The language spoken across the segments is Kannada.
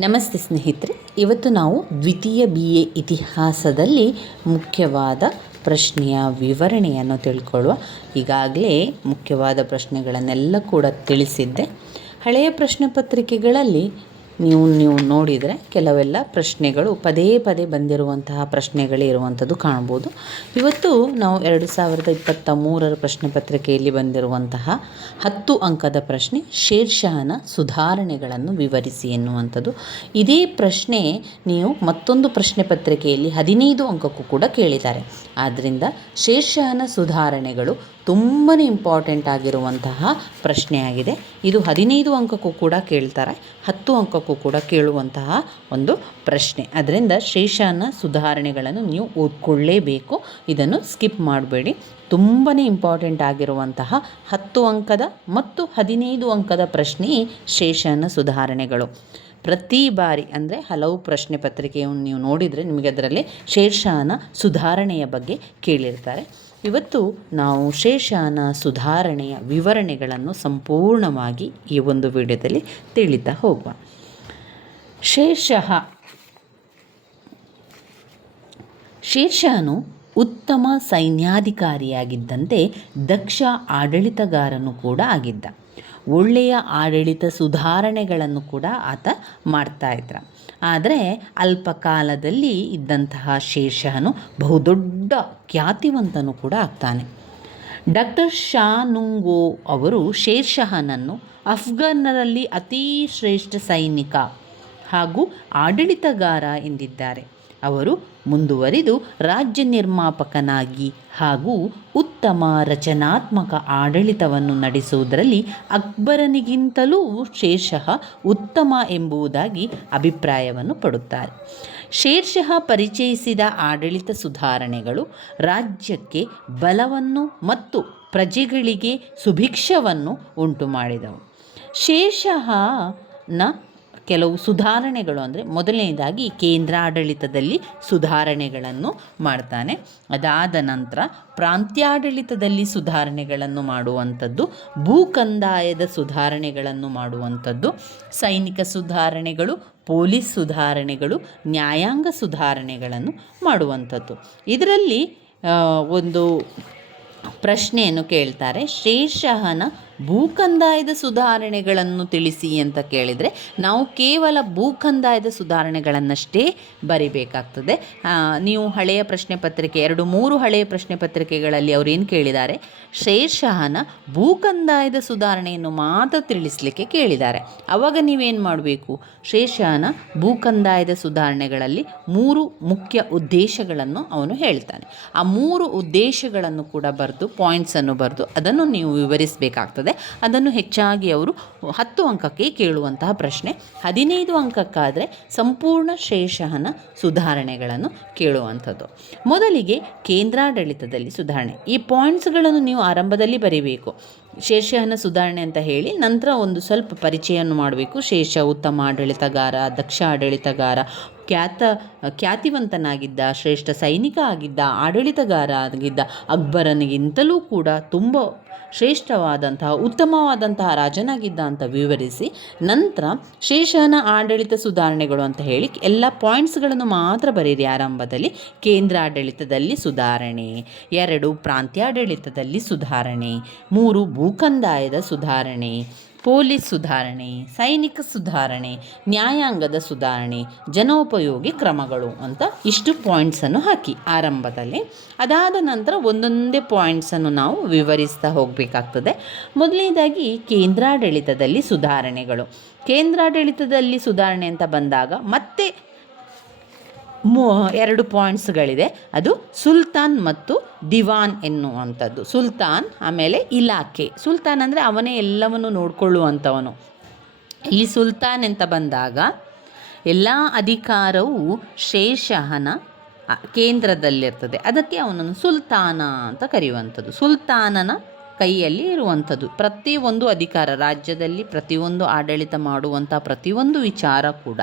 ನಮಸ್ತೆ ಸ್ನೇಹಿತರೆ, ಇವತ್ತು ನಾವು ದ್ವಿತೀಯ BA ಇತಿಹಾಸದಲ್ಲಿ ಮುಖ್ಯವಾದ ಪ್ರಶ್ನೆಯ ವಿವರಣೆಯನ್ನು ತಿಳ್ಕೊಳ್ಳುವ. ಈಗಾಗಲೇ ಮುಖ್ಯವಾದ ಪ್ರಶ್ನೆಗಳನ್ನೆಲ್ಲ ಕೂಡ ತಿಳಿಸಿದ್ದೆ. ಹಳೆಯ ಪ್ರಶ್ನೆ ಪತ್ರಿಕೆಗಳಲ್ಲಿ ನೀವು ನೋಡಿದರೆ ಕೆಲವೆಲ್ಲ ಪ್ರಶ್ನೆಗಳು ಪದೇ ಪದೇ ಬಂದಿರುವಂತಹ ಪ್ರಶ್ನೆಗಳೇ ಇರುವಂಥದ್ದು ಕಾಣ್ಬೋದು. ಇವತ್ತು ನಾವು 2023 ಪ್ರಶ್ನೆ ಪತ್ರಿಕೆಯಲ್ಲಿ ಬಂದಿರುವಂತಹ 10 ಅಂಕದ ಪ್ರಶ್ನೆ ಶೇರ್ಷಾನ ಸುಧಾರಣೆಗಳನ್ನು ವಿವರಿಸಿ ಎನ್ನುವಂಥದ್ದು. ಇದೇ ಪ್ರಶ್ನೆ ನೀವು ಮತ್ತೊಂದು ಪ್ರಶ್ನೆ ಪತ್ರಿಕೆಯಲ್ಲಿ 15 ಅಂಕಕ್ಕೂ ಕೂಡ ಕೇಳಿದ್ದಾರೆ. ಆದ್ದರಿಂದ ಶೇರ್ಷಾನ ಸುಧಾರಣೆಗಳು ತುಂಬಾ ಇಂಪಾರ್ಟೆಂಟ್ ಆಗಿರುವಂತಹ ಪ್ರಶ್ನೆಯಾಗಿದೆ. ಇದು 15 ಅಂಕಕ್ಕೂ ಕೂಡ ಕೇಳ್ತಾರೆ, 10 ಅಂಕಕ್ಕೂ ಕೂಡ ಕೇಳುವಂತಹ ಒಂದು ಪ್ರಶ್ನೆ. ಅದರಿಂದ ಶೇರ್ಷಾನ ಸುಧಾರಣೆಗಳನ್ನು ನೀವು ಓದ್ಕೊಳ್ಳೇಬೇಕು, ಇದನ್ನು ಸ್ಕಿಪ್ ಮಾಡಬೇಡಿ. ತುಂಬಾ ಇಂಪಾರ್ಟೆಂಟ್ ಆಗಿರುವಂತಹ 10 ಅಂಕದ ಮತ್ತು 15 ಅಂಕದ ಪ್ರಶ್ನೆ ಶೇರ್ಷಾನ ಸುಧಾರಣೆಗಳು. ಪ್ರತಿ ಬಾರಿ ಅಂದರೆ ಹಲವು ಪ್ರಶ್ನೆ ಪತ್ರಿಕೆಯನ್ನು ನೀವು ನೋಡಿದರೆ ನಿಮಗೆ ಅದರಲ್ಲಿ ಶೇರ್ಷಾನ ಸುಧಾರಣೆಯ ಬಗ್ಗೆ ಕೇಳಿರ್ತಾರೆ. ಇವತ್ತು ನಾವು ಶೇರ್ಷಾನ ಸುಧಾರಣೆಯ ವಿವರಣೆಗಳನ್ನು ಸಂಪೂರ್ಣವಾಗಿ ಈ ಒಂದು ವಿಡಿಯೋದಲ್ಲಿ ತಿಳಿತಾ ಹೋಗುವ. ಶೇರ್ಷಾನು ಉತ್ತಮ ಸೈನ್ಯಾಧಿಕಾರಿಯಾಗಿದ್ದಂತೆ ದಕ್ಷ ಆಡಳಿತಗಾರನು ಕೂಡ ಆಗಿದ್ದ. ಒಳ್ಳೆಯ ಆಡಳಿತ ಸುಧಾರಣೆಗಳನ್ನು ಕೂಡ ಆತ ಮಾಡ್ತಾಯಿದ್ರ. ಆದರೆ ಅಲ್ಪ ಕಾಲದಲ್ಲಿ ಇದ್ದಂತಹ ಶೇರ್ಷಾನು ಬಹುದೊಡ್ಡ ಖ್ಯಾತಿವಂತನು ಕೂಡ ಆಗ್ತಾನೆ. ಡಾಕ್ಟರ್ ಶಾನುಂಗೋ ಅವರು ಶೇರ್ಷಾನನ್ನು ಅಫ್ಘನ್ನರಲ್ಲಿ ಅತೀ ಶ್ರೇಷ್ಠ ಸೈನಿಕ ಹಾಗೂ ಆಡಳಿತಗಾರ ಎಂದಿದ್ದಾರೆ. ಅವರು ಮುಂದುವರಿದು ರಾಜ್ಯ ನಿರ್ಮಾಪಕನಾಗಿ ಹಾಗೂ ಉತ್ತಮ ರಚನಾತ್ಮಕ ಆಡಳಿತವನ್ನು ನಡೆಸುವುದರಲ್ಲಿ ಅಕ್ಬರನಿಗಿಂತಲೂ ಶೇರ್ಷಾ ಉತ್ತಮ ಎಂಬುದಾಗಿ ಅಭಿಪ್ರಾಯವನ್ನು ಪಡುತ್ತಾರೆ. ಶೇರ್ಷಾ ಪರಿಚಯಿಸಿದ ಆಡಳಿತ ಸುಧಾರಣೆಗಳು ರಾಜ್ಯಕ್ಕೆ ಬಲವನ್ನು ಮತ್ತು ಪ್ರಜೆಗಳಿಗೆ ಸುಭಿಕ್ಷವನ್ನು ಉಂಟು ಮಾಡಿದವು. ಶೇರ್ಷಾನ ಕೆಲವು ಸುಧಾರಣೆಗಳು ಅಂದರೆ ಮೊದಲನೇದಾಗಿ ಕೇಂದ್ರಾಡಳಿತದಲ್ಲಿ ಸುಧಾರಣೆಗಳನ್ನು ಮಾಡ್ತಾನೆ. ಅದಾದ ನಂತರ ಪ್ರಾಂತ್ಯಾಡಳಿತದಲ್ಲಿ ಸುಧಾರಣೆಗಳನ್ನು ಮಾಡುವಂಥದ್ದು, ಭೂಕಂದಾಯದ ಸುಧಾರಣೆಗಳನ್ನು ಮಾಡುವಂಥದ್ದು, ಸೈನಿಕ ಸುಧಾರಣೆಗಳು, ಪೊಲೀಸ್ ಸುಧಾರಣೆಗಳು, ನ್ಯಾಯಾಂಗ ಸುಧಾರಣೆಗಳನ್ನು ಮಾಡುವಂಥದ್ದು. ಇದರಲ್ಲಿ ಒಂದು ಪ್ರಶ್ನೆಯನ್ನು ಕೇಳ್ತಾರೆ, ಶೇರ್ಷಾನ ಭೂಕಂದಾಯದ ಸುಧಾರಣೆಗಳನ್ನು ತಿಳಿಸಿ ಅಂತ ಕೇಳಿದರೆ ನಾವು ಕೇವಲ ಭೂಕಂದಾಯದ ಸುಧಾರಣೆಗಳನ್ನಷ್ಟೇ ಬರಿಬೇಕಾಗ್ತದೆ. ನೀವು ಹಳೆಯ ಪ್ರಶ್ನೆ ಪತ್ರಿಕೆ 2-3 ಹಳೆಯ ಪ್ರಶ್ನೆ ಪತ್ರಿಕೆಗಳಲ್ಲಿ ಅವರು ಏನು ಕೇಳಿದ್ದಾರೆ, ಶೇರ್ಷಾನ ಭೂಕಂದಾಯದ ಸುಧಾರಣೆಯನ್ನು ಮಾತ್ರ ತಿಳಿಸಲಿಕ್ಕೆ ಕೇಳಿದ್ದಾರೆ. ಆವಾಗ ನೀವೇನು ಮಾಡಬೇಕು, ಶೇರ್ಷಾನ ಭೂಕಂದಾಯದ ಸುಧಾರಣೆಗಳಲ್ಲಿ 3 ಮುಖ್ಯ ಉದ್ದೇಶಗಳನ್ನು ಅವನು ಹೇಳ್ತಾನೆ. ಆ 3 ಉದ್ದೇಶಗಳನ್ನು ಕೂಡ ಬರೆದು ಪಾಯಿಂಟ್ಸನ್ನು ಬರೆದು ಅದನ್ನು ನೀವು ವಿವರಿಸಬೇಕಾಗ್ತದೆ. ಅದನ್ನು ಹೆಚ್ಚಾಗಿ ಅವರು 10 ಅಂಕಕ್ಕೆ ಕೇಳುವಂತಹ ಪ್ರಶ್ನೆ. 15 ಅಂಕಕ್ಕಾದರೆ ಸಂಪೂರ್ಣ ಶೇರ್ಷಾನ ಸುಧಾರಣೆಗಳನ್ನು ಕೇಳುವಂಥದ್ದು. ಮೊದಲಿಗೆ ಕೇಂದ್ರಾಡಳಿತದಲ್ಲಿ ಸುಧಾರಣೆ. ಈ ಪಾಯಿಂಟ್ಸ್ಗಳನ್ನು ನೀವು ಆರಂಭದಲ್ಲಿ ಬರೀಬೇಕು. ಶೇರ್ಷಾನ ಸುಧಾರಣೆ ಅಂತ ಹೇಳಿ ನಂತರ ಒಂದು ಸ್ವಲ್ಪ ಪರಿಚಯವನ್ನು ಮಾಡಬೇಕು. ಶೇರ್ಷಾ ಉತ್ತಮ ಆಡಳಿತಗಾರ, ದಕ್ಷ ಆಡಳಿತಗಾರ, ಖ್ಯಾತಿವಂತನಾಗಿದ್ದ, ಶ್ರೇಷ್ಠ ಸೈನಿಕ ಆಗಿದ್ದ, ಆಡಳಿತಗಾರ ಆಗಿದ್ದ, ಅಕ್ಬರನಿಗಿಂತಲೂ ಕೂಡ ತುಂಬ ಶ್ರೇಷ್ಠವಾದಂತಹ ಉತ್ತಮವಾದಂತಹ ರಾಜನಾಗಿದ್ದ ಅಂತ ವಿವರಿಸಿ ನಂತರ ಶೇರ್ಷಾನ ಆಡಳಿತ ಸುಧಾರಣೆಗಳು ಅಂತ ಹೇಳಿ ಎಲ್ಲ ಪಾಯಿಂಟ್ಸ್ಗಳನ್ನು ಮಾತ್ರ ಬರೀರಿ ಆರಂಭದಲ್ಲಿ. ಕೇಂದ್ರಾಡಳಿತದಲ್ಲಿ ಸುಧಾರಣೆ, 2 ಪ್ರಾಂತ್ಯಾಡಳಿತದಲ್ಲಿ ಸುಧಾರಣೆ, 3 ಭೂಕಂದಾಯದ ಸುಧಾರಣೆ, ಪೊಲೀಸ್ ಸುಧಾರಣೆ, ಸೈನಿಕ ಸುಧಾರಣೆ, ನ್ಯಾಯಾಂಗದ ಸುಧಾರಣೆ, ಜನೋಪಯೋಗಿ ಕ್ರಮಗಳು ಅಂತ ಇಷ್ಟು ಪಾಯಿಂಟ್ಸನ್ನು ಹಾಕಿ ಆರಂಭದಲ್ಲಿ. ಅದಾದ ನಂತರ ಒಂದೊಂದೇ ಪಾಯಿಂಟ್ಸನ್ನು ನಾವು ವಿವರಿಸ್ತಾ ಹೋಗಬೇಕಾಗ್ತದೆ. ಮೊದಲನೇದಾಗಿ ಕೇಂದ್ರಾಡಳಿತದಲ್ಲಿ ಸುಧಾರಣೆಗಳು. ಕೇಂದ್ರಾಡಳಿತದಲ್ಲಿ ಸುಧಾರಣೆ ಅಂತ ಬಂದಾಗ ಮತ್ತೆ 2 ಪಾಯಿಂಟ್ಸ್ಗಳಿದೆ. ಅದು ಸುಲ್ತಾನ್ ಮತ್ತು ದಿವಾನ್ ಎನ್ನುವಂಥದ್ದು. ಸುಲ್ತಾನ್ ಆಮೇಲೆ ಇಲಾಖೆ. ಸುಲ್ತಾನ್ ಅಂದರೆ ಅವನೇ ಎಲ್ಲವನ್ನು ನೋಡಿಕೊಳ್ಳುವಂಥವನು. ಇಲ್ಲಿ ಸುಲ್ತಾನ್ ಅಂತ ಬಂದಾಗ ಎಲ್ಲ ಅಧಿಕಾರವು ಶೇರ್ಷಾನ ಕೇಂದ್ರದಲ್ಲಿರ್ತದೆ. ಅದಕ್ಕೆ ಅವನನ್ನು ಸುಲ್ತಾನ ಅಂತ ಕರೆಯುವಂಥದ್ದು. ಸುಲ್ತಾನನ ಕೈಯಲ್ಲಿ ಇರುವಂಥದ್ದು ಪ್ರತಿಯೊಂದು ಅಧಿಕಾರ, ರಾಜ್ಯದಲ್ಲಿ ಪ್ರತಿಯೊಂದು ಆಡಳಿತ ಮಾಡುವಂಥ ಪ್ರತಿಯೊಂದು ವಿಚಾರ ಕೂಡ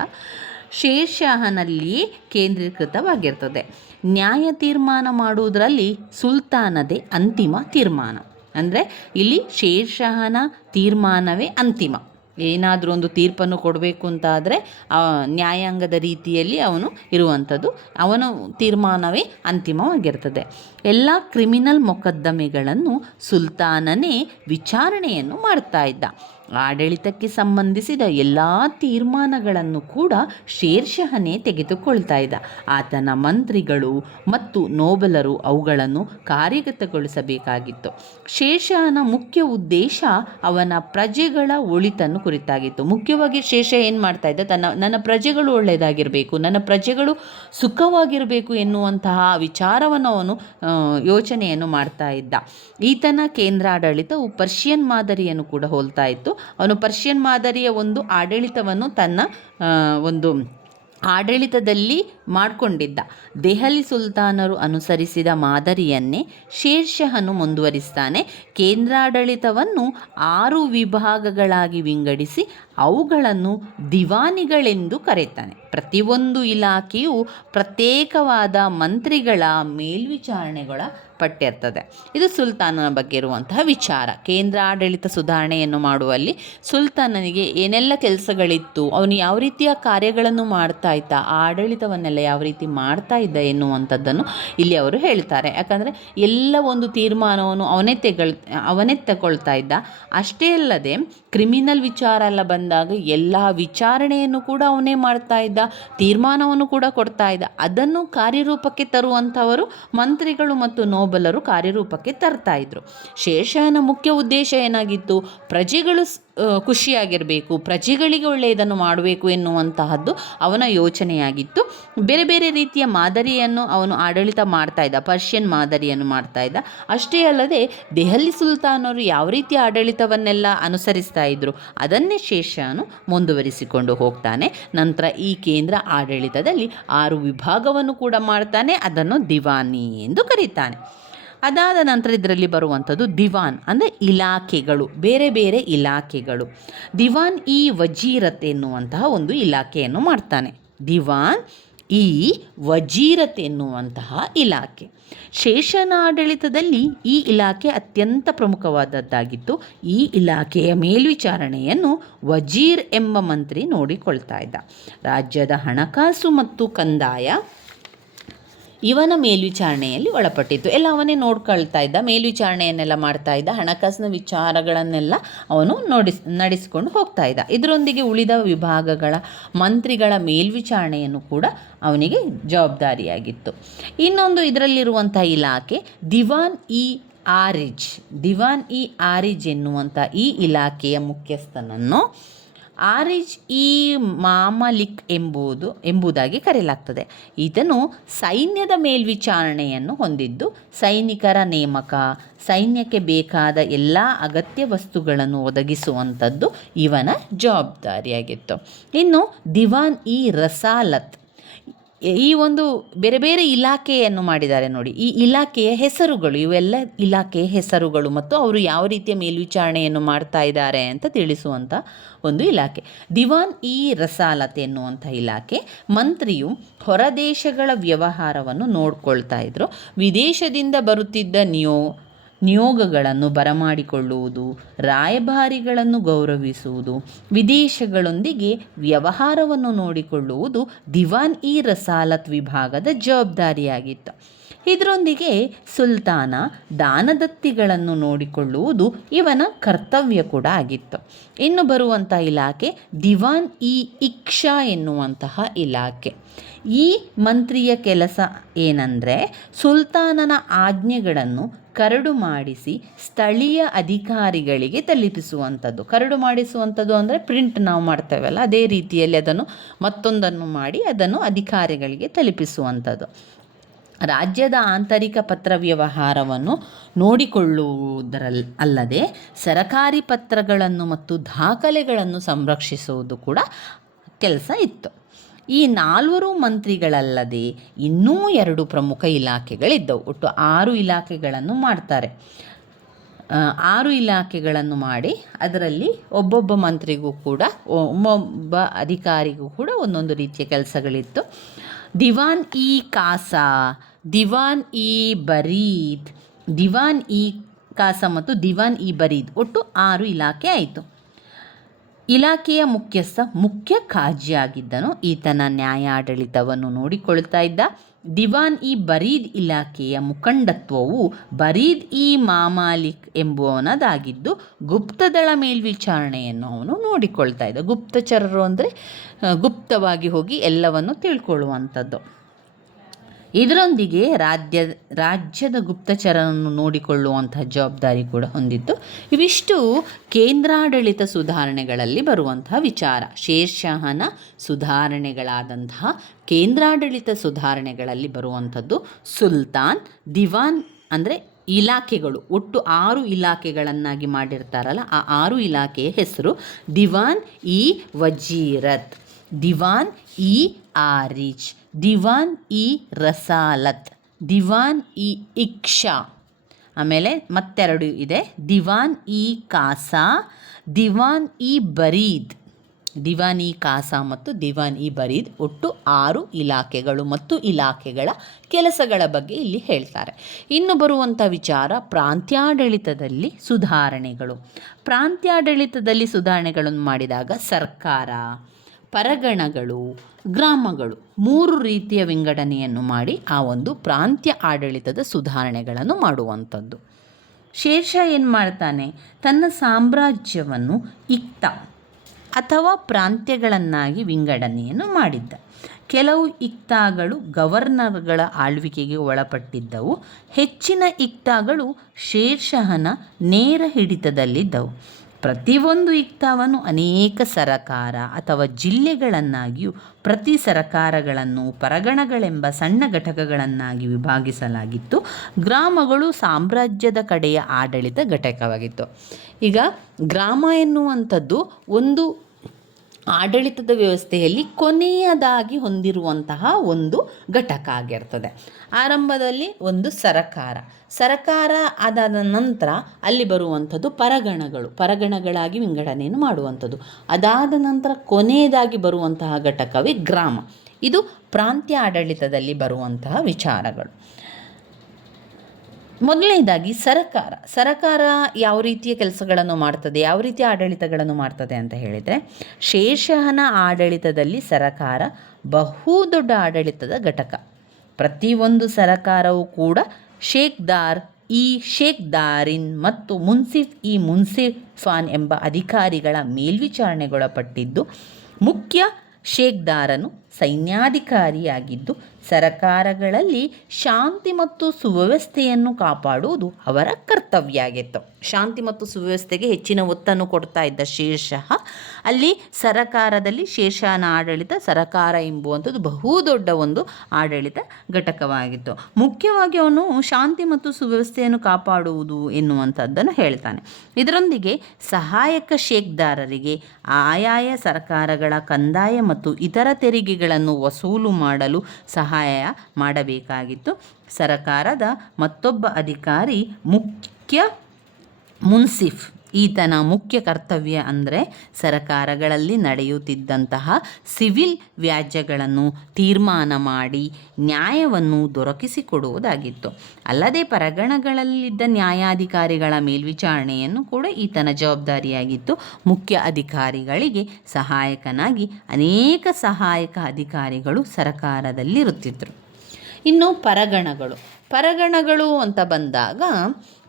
ಶೇರ್ಷಾನಲ್ಲಿಯೇ ಕೇಂದ್ರೀಕೃತವಾಗಿರ್ತದೆ. ನ್ಯಾಯ ತೀರ್ಮಾನ ಮಾಡುವುದರಲ್ಲಿ ಸುಲ್ತಾನದೇ ಅಂತಿಮ ತೀರ್ಮಾನ. ಅಂದರೆ ಇಲ್ಲಿ ಶೇರ್ಷಾನ ತೀರ್ಮಾನವೇ ಅಂತಿಮ. ಏನಾದರೂ ಒಂದು ತೀರ್ಪನ್ನು ಕೊಡಬೇಕು ಅಂತಾದರೆ ನ್ಯಾಯಾಂಗದ ರೀತಿಯಲ್ಲಿ ಅವನು ಇರುವಂಥದ್ದು, ಅವನ ತೀರ್ಮಾನವೇ ಅಂತಿಮವಾಗಿರ್ತದೆ. ಎಲ್ಲ ಕ್ರಿಮಿನಲ್ ಮೊಕದ್ದಮೆಗಳನ್ನು ಸುಲ್ತಾನನೇ ವಿಚಾರಣೆಯನ್ನು ಮಾಡ್ತಾ ಇದ್ದ. ಆಡಳಿತಕ್ಕೆ ಸಂಬಂಧಿಸಿದ ಎಲ್ಲ ತೀರ್ಮಾನಗಳನ್ನು ಕೂಡ ಶೇರ್ ಶಹನೇ ತೆಗೆದುಕೊಳ್ತಾ ಇದ್ದ. ಆತನ ಮಂತ್ರಿಗಳು ಮತ್ತು ನೋಬಲರು ಅವುಗಳನ್ನು ಕಾರ್ಯಗತಗೊಳಿಸಬೇಕಾಗಿತ್ತು. ಶೇರ್ ಶಹನ ಮುಖ್ಯ ಉದ್ದೇಶ ಅವನ ಪ್ರಜೆಗಳ ಒಳಿತನ್ನು ಕುರಿತಾಗಿತ್ತು. ಮುಖ್ಯವಾಗಿ ಶೇರ್ ಶಹ ಏನು ಮಾಡ್ತಾ ಇದ್ದ, ನನ್ನ ಪ್ರಜೆಗಳು ಒಳ್ಳೆಯದಾಗಿರಬೇಕು, ನನ್ನ ಪ್ರಜೆಗಳು ಸುಖವಾಗಿರಬೇಕು ಎನ್ನುವಂತಹ ವಿಚಾರವನ್ನು ಅವನು ಯೋಚನೆಯನ್ನು ಮಾಡ್ತಾ ಇದ್ದ. ಈತನ ಕೇಂದ್ರಾಡಳಿತವು ಪರ್ಷಿಯನ್ ಮಾದರಿಯನ್ನು ಕೂಡ ಹೋಲ್ತಾ ಇತ್ತು. ಅವನು ಪರ್ಷಿಯನ್ ಮಾದರಿಯ ಒಂದು ಆಡಳಿತವನ್ನು ತನ್ನ ಒಂದು ಆಡಳಿತದಲ್ಲಿ ಮಾಡಿಕೊಂಡಿದ್ದ. ದೆಹಲಿ ಸುಲ್ತಾನರು ಅನುಸರಿಸಿದ ಮಾದರಿಯನ್ನೇ ಶೇರ್ ಶಹನು ಮುಂದುವರಿಸ್ತಾನೆ. ಕೇಂದ್ರಾಡಳಿತವನ್ನು 6 ವಿಭಾಗಗಳಾಗಿ ವಿಂಗಡಿಸಿ ಅವುಗಳನ್ನು ದಿವಾನಿಗಳೆಂದು ಕರೆಯುತ್ತಾನೆ. ಪ್ರತಿಯೊಂದು ಇಲಾಖೆಯು ಪ್ರತ್ಯೇಕವಾದ ಮಂತ್ರಿಗಳ ಮೇಲ್ವಿಚಾರಣೆಗಳ ಪಟ್ಟಿರ್ತದೆ. ಇದು ಸುಲ್ತಾನನ ಬಗ್ಗೆ ಇರುವಂತಹ ವಿಚಾರ. ಕೇಂದ್ರ ಆಡಳಿತ ಸುಧಾರಣೆಯನ್ನು ಮಾಡುವಲ್ಲಿ ಸುಲ್ತಾನನಿಗೆ ಏನೆಲ್ಲ ಕೆಲಸಗಳಿತ್ತು, ಅವನು ಯಾವ ರೀತಿಯ ಕಾರ್ಯಗಳನ್ನು ಮಾಡ್ತಾ ಇದ್ದ, ಆ ಆಡಳಿತವನ್ನೆಲ್ಲ ಯಾವ ರೀತಿ ಮಾಡ್ತಾ ಇದ್ದ ಎನ್ನುವಂಥದ್ದನ್ನು ಇಲ್ಲಿ ಅವರು ಹೇಳ್ತಾರೆ. ಯಾಕಂದರೆ ಎಲ್ಲ ಒಂದು ತೀರ್ಮಾನವನ್ನು ಅವನೇ ತಗೊಳ್ತಾ ಇದ್ದ. ಅಷ್ಟೇ ಅಲ್ಲದೆ ಕ್ರಿಮಿನಲ್ ವಿಚಾರ ಎಲ್ಲ ಬಂದಾಗ ಎಲ್ಲ ವಿಚಾರಣೆಯನ್ನು ಕೂಡ ಅವನೇ ಮಾಡ್ತಾ ಇದ್ದ, ತೀರ್ಮಾನವನ್ನು ಕೂಡ ಕೊಡ್ತಾ ಇದ್ದ. ಅದನ್ನು ಕಾರ್ಯರೂಪಕ್ಕೆ ತರುವಂಥವರು ಮಂತ್ರಿಗಳು ಮತ್ತು ನೋಬಲರು ಕಾರ್ಯರೂಪಕ್ಕೆ ತರ್ತಾ ಇದ್ರು. ಶೇರ್ ಶಹನ ಮುಖ್ಯ ಉದ್ದೇಶ ಏನಾಗಿತ್ತು, ಪ್ರಜೆಗಳು ಖುಷಿಯಾಗಿರಬೇಕು, ಪ್ರಜೆಗಳಿಗೆ ಒಳ್ಳೆಯದನ್ನು ಮಾಡಬೇಕು ಎನ್ನುವಂತಹದ್ದು ಅವನ ಯೋಚನೆಯಾಗಿತ್ತು. ಬೇರೆ ಬೇರೆ ರೀತಿಯ ಮಾದರಿಯನ್ನು ಅವನು ಆಡಳಿತ ಮಾಡ್ತಾ ಇದ್ದ, ಪರ್ಷಿಯನ್ ಮಾದರಿಯನ್ನು ಮಾಡ್ತಾ ಇದ್ದ. ಅಷ್ಟೇ ಅಲ್ಲದೆ ದೆಹಲಿ ಸುಲ್ತಾನರು ಯಾವ ರೀತಿಯ ಆಡಳಿತವನ್ನೆಲ್ಲ ಅನುಸರಿಸ್ತಾ ಇದ್ರು ಅದನ್ನೇ ಶೇರ್ ಶಹನು ಮುಂದುವರಿಸಿಕೊಂಡು ಹೋಗ್ತಾನೆ. ನಂತರ ಈ ಕೇಂದ್ರ ಆಡಳಿತದಲ್ಲಿ 6 ವಿಭಾಗವನ್ನು ಕೂಡ ಮಾಡ್ತಾನೆ. ಅದನ್ನು ದಿವಾನಿ ಎಂದು ಕರೀತಾನೆ. ಅದಾದ ನಂತರ ಇದರಲ್ಲಿ ಬರುವಂಥದ್ದು ದಿವಾನ್ ಅಂದರೆ ಇಲಾಖೆಗಳು, ಬೇರೆ ಬೇರೆ ಇಲಾಖೆಗಳು. ದಿವಾನ್ ಇ ವಜೀರತ್ ಎನ್ನುವಂತಹ ಒಂದು ಇಲಾಖೆಯನ್ನು ಮಾಡ್ತಾನೆ. ದಿವಾನ್ ಇ ವಜೀರತ್ ಎನ್ನುವಂತಹ ಇಲಾಖೆ ಶೇರ್ ಶಹನ ಆಡಳಿತದಲ್ಲಿ ಈ ಇಲಾಖೆ ಅತ್ಯಂತ ಪ್ರಮುಖವಾದದ್ದಾಗಿತ್ತು. ಈ ಇಲಾಖೆಯ ಮೇಲ್ವಿಚಾರಣೆಯನ್ನು ವಜೀರ್ ಎಂಬ ಮಂತ್ರಿ ನೋಡಿಕೊಳ್ತಾ ಇದ್ದ. ರಾಜ್ಯದ ಹಣಕಾಸು ಮತ್ತು ಕಂದಾಯ ಇವನ ಮೇಲ್ವಿಚಾರಣೆಯಲ್ಲಿ ಒಳಪಟ್ಟಿತ್ತು. ಎಲ್ಲ ಅವನೇ ನೋಡ್ಕೊಳ್ತಾ ಇದ್ದ, ಮೇಲ್ವಿಚಾರಣೆಯನ್ನೆಲ್ಲ ಮಾಡ್ತಾ ಇದ್ದ, ಹಣಕಾಸಿನ ವಿಚಾರಗಳನ್ನೆಲ್ಲ ಅವನು ನಡೆಸಿಕೊಂಡು ಹೋಗ್ತಾ ಇದ್ದ. ಇದರೊಂದಿಗೆ ಉಳಿದ ವಿಭಾಗಗಳ ಮಂತ್ರಿಗಳ ಮೇಲ್ವಿಚಾರಣೆಯನ್ನು ಕೂಡ ಅವನಿಗೆ ಜವಾಬ್ದಾರಿಯಾಗಿತ್ತು. ಇನ್ನೊಂದು ಇದರಲ್ಲಿರುವಂಥ ಇಲಾಖೆ ದಿವಾನ್ ಇ ಆರಿಜ್. ದಿವಾನ್ ಇ ಆರಿಜ್ ಎನ್ನುವಂಥ ಈ ಇಲಾಖೆಯ ಮುಖ್ಯಸ್ಥನನ್ನು ಆರಿಜ್ ಇ ಮಾಮಲಿಕ್ ಎಂಬುದಾಗಿ ಕರೆಯಲಾಗ್ತದೆ. ಈತನು ಸೈನ್ಯದ ಮೇಲ್ವಿಚಾರಣೆಯನ್ನು ಹೊಂದಿದ್ದು ಸೈನಿಕರ ನೇಮಕ, ಸೈನ್ಯಕ್ಕೆ ಬೇಕಾದ ಎಲ್ಲ ಅಗತ್ಯ ವಸ್ತುಗಳನ್ನು ಒದಗಿಸುವಂಥದ್ದು ಇವನ ಜವಾಬ್ದಾರಿಯಾಗಿತ್ತು. ಇನ್ನು ದಿವಾನ್ ಇ ರಸಾಲತ್, ಈ ಒಂದು ಬೇರೆ ಬೇರೆ ಇಲಾಖೆಯನ್ನು ಮಾಡಿದ್ದಾರೆ ನೋಡಿ. ಈ ಇಲಾಖೆಯ ಹೆಸರುಗಳು, ಇವೆಲ್ಲ ಇಲಾಖೆಯ ಹೆಸರುಗಳು ಮತ್ತು ಅವರು ಯಾವ ರೀತಿಯ ಮೇಲ್ವಿಚಾರಣೆಯನ್ನು ಮಾಡ್ತಾ ಇದ್ದಾರೆ ಅಂತ ತಿಳಿಸುವಂಥ ಒಂದು ಇಲಾಖೆ. ದಿವಾನ್ ಇ ರಸಾಲತ್ ಎನ್ನುವಂಥ ಇಲಾಖೆ ಮಂತ್ರಿಯು ಹೊರದೇಶಗಳ ವ್ಯವಹಾರವನ್ನು ನೋಡ್ಕೊಳ್ತಾ ಇದ್ರು. ವಿದೇಶದಿಂದ ಬರುತ್ತಿದ್ದ ನಿಯೋಗಗಳನ್ನು ಬರಮಾಡಿಕೊಳ್ಳುವುದು, ರಾಯಭಾರಿಗಳನ್ನು ಗೌರವಿಸುವುದು, ವಿದೇಶಗಳೊಂದಿಗೆ ವ್ಯವಹಾರವನ್ನು ನೋಡಿಕೊಳ್ಳುವುದು ದಿವಾನ್ ಇ ರಸಾಲತ್ ವಿಭಾಗದ ಜವಾಬ್ದಾರಿಯಾಗಿತ್ತು. ಇದರೊಂದಿಗೆ ಸುಲ್ತಾನ ದಾನದತ್ತಿಗಳನ್ನು ನೋಡಿಕೊಳ್ಳುವುದು ಇವನ ಕರ್ತವ್ಯ ಕೂಡ ಆಗಿತ್ತು. ಇನ್ನು ಬರುವಂಥ ಇಲಾಖೆ ದಿವಾನ್ ಇ ಇಕ್ಷಾ ಎನ್ನುವಂತಹ ಇಲಾಖೆ. ಈ ಮಂತ್ರಿಯ ಕೆಲಸ ಏನಂದರೆ ಸುಲ್ತಾನನ ಆಜ್ಞೆಗಳನ್ನು ಕರಡು ಮಾಡಿಸಿ ಸ್ಥಳೀಯ ಅಧಿಕಾರಿಗಳಿಗೆ ತಲುಪಿಸುವಂಥದ್ದು. ಕರಡು ಮಾಡಿಸುವಂಥದ್ದು ಅಂದರೆ ಪ್ರಿಂಟ್ ನಾವು ಮಾಡ್ತೇವಲ್ಲ, ಅದೇ ರೀತಿಯಲ್ಲಿ ಅದನ್ನು ಮತ್ತೊಂದನ್ನು ಮಾಡಿ ಅದನ್ನು ಅಧಿಕಾರಿಗಳಿಗೆ ತಲುಪಿಸುವಂಥದ್ದು. ರಾಜ್ಯದ ಆಂತರಿಕ ಪತ್ರ ವ್ಯವಹಾರವನ್ನು ನೋಡಿಕೊಳ್ಳುವುದರಲ್ಲದೆ ಸರಕಾರಿ ಪತ್ರಗಳನ್ನು ಮತ್ತು ದಾಖಲೆಗಳನ್ನು ಸಂರಕ್ಷಿಸುವುದು ಕೂಡ ಕೆಲಸ ಇತ್ತು. ಈ 4 ಮಂತ್ರಿಗಳಲ್ಲದೆ ಇನ್ನೂ 2 ಪ್ರಮುಖ ಇಲಾಖೆಗಳಿದ್ದವು. ಒಟ್ಟು 6 ಇಲಾಖೆಗಳನ್ನು ಮಾಡ್ತಾರೆ. 6 ಇಲಾಖೆಗಳನ್ನು ಮಾಡಿ ಅದರಲ್ಲಿ ಒಬ್ಬೊಬ್ಬ ಮಂತ್ರಿಗೂ ಕೂಡ, ಒಬ್ಬೊಬ್ಬ ಅಧಿಕಾರಿಗೂ ಕೂಡ ಒಂದೊಂದು ರೀತಿಯ ಕೆಲಸಗಳಿತ್ತು. ದಿವಾನ್ ಇ ಕಾಸಾ, ದಿವಾನ್ ಇ ಬರೀದ್, ದಿವಾನ್ ಇ ಕಾಸಾ ಮತ್ತು ದಿವಾನ್ ಇ ಬರೀದ್, ಒಟ್ಟು 6 ಇಲಾಖೆ ಆಯಿತು. ಇಲಾಖೆಯ ಮುಖ್ಯಸ್ಥ ಮುಖ್ಯ ಕಾಜಿಯಾಗಿದ್ದನು. ಈತನ ನ್ಯಾಯಾಡಳಿತವನ್ನು ನೋಡಿಕೊಳ್ತಾ ಇದ್ದ. ದಿವಾನ್ ಇ ಬರೀದ್ ಇಲಾಖೆಯ ಮುಖಂಡತ್ವವು ಬರೀದ್ ಇ ಮಾಮಾಲಿಕ್ ಎಂಬುವನದಾಗಿದ್ದು ಗುಪ್ತದಳ ಮೇಲ್ವಿಚಾರಣೆಯನ್ನು ಅವನು ನೋಡಿಕೊಳ್ತಾ ಇದ್ದ. ಗುಪ್ತಚರರು ಅಂದರೆ ಗುಪ್ತವಾಗಿ ಹೋಗಿ ಎಲ್ಲವನ್ನು ತಿಳ್ಕೊಳ್ಳುವಂಥದ್ದು. ಇದರೊಂದಿಗೆ ರಾಜ್ಯದ ಗುಪ್ತಚರನ್ನು ನೋಡಿಕೊಳ್ಳುವಂತಹ ಜವಾಬ್ದಾರಿ ಕೂಡ ಹೊಂದಿತ್ತು. ಇವಿಷ್ಟು ಕೇಂದ್ರಾಡಳಿತ ಸುಧಾರಣೆಗಳಲ್ಲಿ ಬರುವಂತಹ ವಿಚಾರ. ಶೇರ್ಷಾಹನ ಸುಧಾರಣೆಗಳಾದಂತಹ ಕೇಂದ್ರಾಡಳಿತ ಸುಧಾರಣೆಗಳಲ್ಲಿ ಬರುವಂಥದ್ದು ಸುಲ್ತಾನ್, ದಿವಾನ್ ಅಂದರೆ ಇಲಾಖೆಗಳು, ಒಟ್ಟು 6 ಇಲಾಖೆಗಳನ್ನಾಗಿ ಮಾಡಿರ್ತಾರಲ್ಲ, ಆ 6 ಇಲಾಖೆಯ ಹೆಸರು ದಿವಾನ್ ಇ ವಜೀರತ್, ದಿವಾನ್ ಇ ಆರಿಜ್, ದಿವಾನ್ ಇ ರಸಾಲತ್, ದಿವಾನ್ ಇ ಇಕ್ಷಾ, ಆಮೇಲೆ ಮತ್ತೆರಡು ಇದೆ ದಿವಾನ್ ಇ ಕಾಸಾ, ದಿವಾನ್ ಇ ಬರೀದ್. ದಿವಾನ್ ಇ ಕಾಸಾ ಮತ್ತು ದಿವಾನ್ ಇ ಬರೀದ್ ಒಟ್ಟು 6 ಇಲಾಖೆಗಳು ಮತ್ತು ಇಲಾಖೆಗಳ ಕೆಲಸಗಳ ಬಗ್ಗೆ ಇಲ್ಲಿ ಹೇಳ್ತಾರೆ. ಇನ್ನು ಬರುವಂಥ ವಿಚಾರ ಪ್ರಾಂತ್ಯಾಡಳಿತದಲ್ಲಿ ಸುಧಾರಣೆಗಳು. ಪ್ರಾಂತ್ಯಾಡಳಿತದಲ್ಲಿ ಸುಧಾರಣೆಗಳನ್ನು ಮಾಡಿದಾಗ ಸರ್ಕಾರ, ಪರಗಣಗಳು, ಗ್ರಾಮಗಳು 3 ರೀತಿಯ ವಿಂಗಡಣೆಯನ್ನು ಮಾಡಿ ಆ ಒಂದು ಪ್ರಾಂತ್ಯ ಆಡಳಿತದ ಸುಧಾರಣೆಗಳನ್ನು ಮಾಡುವಂಥದ್ದು. ಶೇರ್ಷಾ ಏನು ಮಾಡ್ತಾನೆ, ತನ್ನ ಸಾಮ್ರಾಜ್ಯವನ್ನು ಇಕ್ತ ಅಥವಾ ಪ್ರಾಂತ್ಯಗಳನ್ನಾಗಿ ವಿಂಗಡಣೆಯನ್ನು ಮಾಡಿದ್ದ. ಕೆಲವು ಇಕ್ತಾಗಳು ಗವರ್ನರ್ಗಳ ಆಳ್ವಿಕೆಗೆ ಒಳಪಟ್ಟಿದ್ದವು. ಹೆಚ್ಚಿನ ಇಕ್ತಾಗಳು ಶೇರ್ಷಾಹನ ನೇರ ಹಿಡಿತದಲ್ಲಿದ್ದವು. ಪ್ರತಿಯೊಂದು ಇಕ್ತಾವನ್ನು ಅನೇಕ ಸರಕಾರ ಅಥವಾ ಜಿಲ್ಲೆಗಳನ್ನಾಗಿಯೂ ಪ್ರತಿ ಸರಕಾರಗಳನ್ನು ಪರಗಣಗಳೆಂಬ ಸಣ್ಣ ಘಟಕಗಳನ್ನಾಗಿ ವಿಭಾಗಿಸಲಾಗಿತ್ತು. ಗ್ರಾಮಗಳು ಸಾಮ್ರಾಜ್ಯದ ಕಡೆಯ ಆಡಳಿತ ಘಟಕವಾಗಿತ್ತು. ಈಗ ಗ್ರಾಮ ಎನ್ನುವಂಥದ್ದು ಒಂದು ಆಡಳಿತದ ವ್ಯವಸ್ಥೆಯಲ್ಲಿ ಕೊನೆಯದಾಗಿ ಹೊಂದಿರುವಂತಹ ಒಂದು ಘಟಕ ಆಗಿರ್ತದೆ. ಆರಂಭದಲ್ಲಿ ಒಂದು ಸರಕಾರ ಅದಾದ ನಂತರ ಅಲ್ಲಿ ಬರುವಂಥದ್ದು ಪರಗಣಗಳಾಗಿ ವಿಂಗಡಣೆಯನ್ನು ಮಾಡುವಂಥದ್ದು. ಅದಾದ ನಂತರ ಕೊನೆಯದಾಗಿ ಬರುವಂತಹ ಘಟಕವೇ ಗ್ರಾಮ. ಇದು ಪ್ರಾಂತ್ಯ ಆಡಳಿತದಲ್ಲಿ ಬರುವಂತಹ ವಿಚಾರಗಳು. ಮೊದಲನೇದಾಗಿ ಸರಕಾರ ಯಾವ ರೀತಿಯ ಕೆಲಸಗಳನ್ನು ಮಾಡ್ತದೆ, ಯಾವ ರೀತಿಯ ಆಡಳಿತಗಳನ್ನು ಮಾಡ್ತದೆ ಅಂತ ಹೇಳಿದರೆ, ಶೇರ್ಷಾಹನ ಆಡಳಿತದಲ್ಲಿ ಸರಕಾರ ಬಹುದೊಡ್ಡ ಆಡಳಿತದ ಘಟಕ. ಪ್ರತಿಯೊಂದು ಸರಕಾರವು ಕೂಡ ಶೇಖ್ದಾರಿನ್ ಮತ್ತು ಮುನ್ಸಿಫಾನ್ ಎಂಬ ಅಧಿಕಾರಿಗಳ ಮೇಲ್ವಿಚಾರಣೆಗೊಳಪಟ್ಟಿದ್ದು. ಮುಖ್ಯ ಶೇಖ್ದಾರನು ಸೈನ್ಯಾಧಿಕಾರಿಯಾಗಿದ್ದು ಸರಕಾರಗಳಲ್ಲಿ ಶಾಂತಿ ಮತ್ತು ಸುವ್ಯವಸ್ಥೆಯನ್ನು ಕಾಪಾಡುವುದು ಅವರ ಕರ್ತವ್ಯ ಆಗಿತ್ತು. ಶಾಂತಿ ಮತ್ತು ಸುವ್ಯವಸ್ಥೆಗೆ ಹೆಚ್ಚಿನ ಒತ್ತನ್ನು ಕೊಡ್ತಾ ಇದ್ದ ಶೇರ್ಷಾಹ. ಅಲ್ಲಿ ಸರಕಾರದಲ್ಲಿ ಶೇರ್ಷಾಹನ ಆಡಳಿತ, ಸರಕಾರ ಎಂಬುವಂಥದ್ದು ಬಹುದೊಡ್ಡ ಒಂದು ಆಡಳಿತ ಘಟಕವಾಗಿತ್ತು. ಮುಖ್ಯವಾಗಿ ಅವನು ಶಾಂತಿ ಮತ್ತು ಸುವ್ಯವಸ್ಥೆಯನ್ನು ಕಾಪಾಡುವುದು ಎನ್ನುವಂಥದ್ದನ್ನು ಹೇಳ್ತಾನೆ. ಇದರೊಂದಿಗೆ ಸಹಾಯಕ ಶೇಖ್ದಾರರಿಗೆ ಆಯಾಯ ಸರ್ಕಾರಗಳ ಕಂದಾಯ ಮತ್ತು ಇತರ ತೆರಿಗೆಗಳನ್ನು ವಸೂಲು ಮಾಡಲು ಸಹಾಯ ಮಾಡಬೇಕಾಗಿತ್ತು. ಸರಕಾರದ ಮತ್ತೊಬ್ಬ ಅಧಿಕಾರಿ ಮುಖ್ಯ ಮುನ್ಸಿಫ್. ಈತನ ಮುಖ್ಯ ಕರ್ತವ್ಯ ಅಂದರೆ ಸರಕಾರಗಳಲ್ಲಿ ನಡೆಯುತ್ತಿದ್ದಂತಹ ಸಿವಿಲ್ ವ್ಯಾಜ್ಯಗಳನ್ನು ತೀರ್ಮಾನ ಮಾಡಿ ನ್ಯಾಯವನ್ನು ದೊರಕಿಸಿಕೊಡುವುದಾಗಿತ್ತು. ಅಲ್ಲದೆ ಪರಗಣಗಳಲ್ಲಿದ್ದ ನ್ಯಾಯಾಧಿಕಾರಿಗಳ ಮೇಲ್ವಿಚಾರಣೆಯನ್ನು ಕೂಡ ಈತನ ಜವಾಬ್ದಾರಿಯಾಗಿತ್ತು. ಮುಖ್ಯ ಅಧಿಕಾರಿಗಳಿಗೆ ಸಹಾಯಕನಾಗಿ ಅನೇಕ ಸಹಾಯಕ ಅಧಿಕಾರಿಗಳು ಸರಕಾರದಲ್ಲಿರುತ್ತಿದ್ದರು. ಇನ್ನು ಪರಗಣಗಳು ಅಂತ ಬಂದಾಗ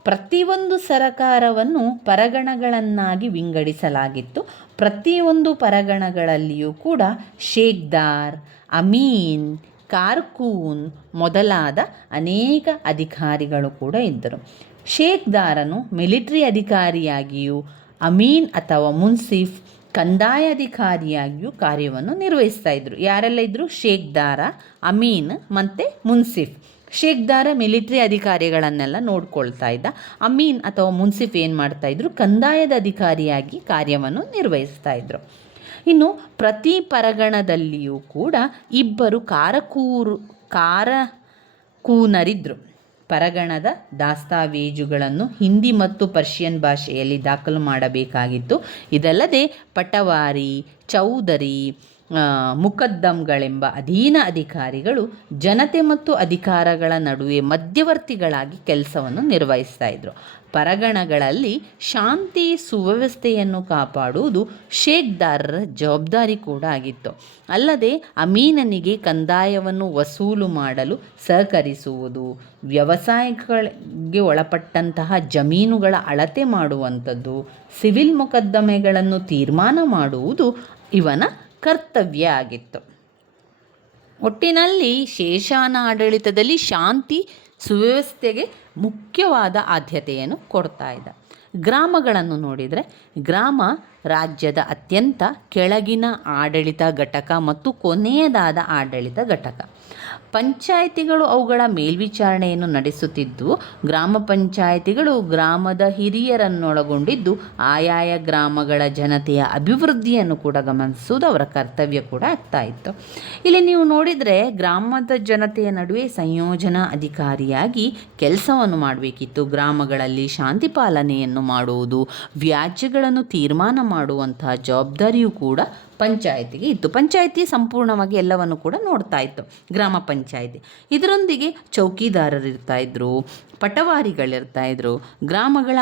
ಪ್ರತಿಯೊಂದು ಸರಕಾರವನ್ನು ಪರಗಣಗಳನ್ನಾಗಿ ವಿಂಗಡಿಸಲಾಗಿತ್ತು. ಪ್ರತಿಯೊಂದು ಪರಗಣಗಳಲ್ಲಿಯೂ ಕೂಡ ಶೇಖ್ದಾರ್, ಅಮೀನ್, ಕಾರ್ಕೂನ್ ಮೊದಲಾದ ಅನೇಕ ಅಧಿಕಾರಿಗಳು ಕೂಡ ಇದ್ದರು. ಶೇಖ್ದಾರನು ಮಿಲಿಟರಿ ಅಧಿಕಾರಿಯಾಗಿಯೂ, ಅಮೀನ್ ಅಥವಾ ಮುನ್ಸಿಫ್ ಕಂದಾಯಾಧಿಕಾರಿಯಾಗಿಯೂ ಕಾರ್ಯವನ್ನು ನಿರ್ವಹಿಸ್ತಾ ಇದ್ದರು. ಯಾರೆಲ್ಲ ಇದ್ದರು? ಶೇಖ್ದಾರ, ಅಮೀನ್ ಮತ್ತು ಮುನ್ಸಿಫ್. ಶೇಖ್ದಾರ ಮಿಲಿಟರಿ ಅಧಿಕಾರಿಗಳನ್ನೆಲ್ಲ ನೋಡ್ಕೊಳ್ತಾ ಇದ್ದ. ಅಮೀನ್ ಅಥವಾ ಮುನ್ಸಿಫ್ ಏನು ಮಾಡ್ತಾಯಿದ್ರು? ಕಂದಾಯದ ಅಧಿಕಾರಿಯಾಗಿ ಕಾರ್ಯವನ್ನು ನಿರ್ವಹಿಸ್ತಾ ಇದ್ದರು. ಇನ್ನು ಪ್ರತಿ ಪರಗಣದಲ್ಲಿಯೂ ಕೂಡ 2 ಕಾರಕೂನರಿದ್ದರು. ಪರಗಣದ ದಾಸ್ತಾವೇಜುಗಳನ್ನು ಹಿಂದಿ ಮತ್ತು ಪರ್ಷಿಯನ್ ಭಾಷೆಯಲ್ಲಿ ದಾಖಲು ಮಾಡಬೇಕಾಗಿತ್ತು. ಇದಲ್ಲದೆ ಪಟವಾರಿ, ಚೌಧರಿ, ಮುಕದ್ದಮ್ಗಳೆಂಬ ಅಧೀನ ಅಧಿಕಾರಿಗಳು ಜನತೆ ಮತ್ತು ಅಧಿಕಾರಗಳ ನಡುವೆ ಮಧ್ಯವರ್ತಿಗಳಾಗಿ ಕೆಲಸವನ್ನು ನಿರ್ವಹಿಸ್ತಾ ಇದ್ರು. ಪರಗಣಗಳಲ್ಲಿ ಶಾಂತಿ ಸುವ್ಯವಸ್ಥೆಯನ್ನು ಕಾಪಾಡುವುದು ಶೇಖ್ದಾರರ ಜವಾಬ್ದಾರಿ ಕೂಡ ಆಗಿತ್ತು. ಅಲ್ಲದೆ ಅಮೀನನಿಗೆ ಕಂದಾಯವನ್ನು ವಸೂಲು ಮಾಡಲು ಸಹಕರಿಸುವುದು, ವ್ಯವಸಾಯಗಳಿಗೆ ಒಳಪಟ್ಟಂತಹ ಜಮೀನುಗಳ ಅಳತೆ ಮಾಡುವಂಥದ್ದು, ಸಿವಿಲ್ ಮೊಕದ್ದಮೆಗಳನ್ನು ತೀರ್ಮಾನ ಮಾಡುವುದು ಇವನ ಕರ್ತವ್ಯ ಆಗಿತ್ತು. ಒಟ್ಟಿನಲ್ಲಿ ಶೇಷಾನ ಆಡಳಿತದಲ್ಲಿ ಶಾಂತಿ ಸುವ್ಯವಸ್ಥೆಗೆ ಮುಖ್ಯವಾದ ಆದ್ಯತೆಯನ್ನು ಕೊಡ್ತಾ ಇದ್ದ. ಗ್ರಾಮಗಳನ್ನು ನೋಡಿದರೆ, ಗ್ರಾಮ ರಾಜ್ಯದ ಅತ್ಯಂತ ಕೆಳಗಿನ ಆಡಳಿತ ಘಟಕ ಮತ್ತು ಕೊನೆಯದಾದ ಆಡಳಿತ ಘಟಕ. ಪಂಚಾಯಿತಿಗಳು ಅವುಗಳ ಮೇಲ್ವಿಚಾರಣೆಯನ್ನು ನಡೆಸುತ್ತಿದ್ದು, ಗ್ರಾಮ ಪಂಚಾಯಿತಿಗಳು ಗ್ರಾಮದ ಹಿರಿಯರನ್ನೊಳಗೊಂಡಿದ್ದು ಆಯಾಯ ಗ್ರಾಮಗಳ ಜನತೆಯ ಅಭಿವೃದ್ಧಿಯನ್ನು ಕೂಡ ಗಮನಿಸುವುದು ಅವರ ಕರ್ತವ್ಯ ಕೂಡ ಆಗ್ತಾ ಇತ್ತು. ಇಲ್ಲಿ ನೀವು ನೋಡಿದರೆ, ಗ್ರಾಮದ ಜನತೆಯ ನಡುವೆ ಸಂಯೋಜನಾ ಅಧಿಕಾರಿಯಾಗಿ ಕೆಲಸವನ್ನು ಮಾಡಬೇಕಿತ್ತು. ಗ್ರಾಮಗಳಲ್ಲಿ ಶಾಂತಿ ಪಾಲನೆಯನ್ನು ಮಾಡುವುದು, ವ್ಯಾಜ್ಯಗಳನ್ನು ತೀರ್ಮಾನ ಮಾಡುವಂತಹ ಜವಾಬ್ದಾರಿಯೂ ಕೂಡ ಪಂಚಾಯಿತಿಗೆ ಇತ್ತು. ಪಂಚಾಯಿತಿ ಸಂಪೂರ್ಣವಾಗಿ ಎಲ್ಲವನ್ನು ಕೂಡ ನೋಡ್ತಾ ಇತ್ತು, ಗ್ರಾಮ ಪಂಚಾಯಿತಿ. ಇದರೊಂದಿಗೆ ಚೌಕಿದಾರರಿರ್ತಾಯಿದ್ರು, ಪಟವಾರಿಗಳಿರ್ತಾಯಿದ್ರು. ಗ್ರಾಮಗಳ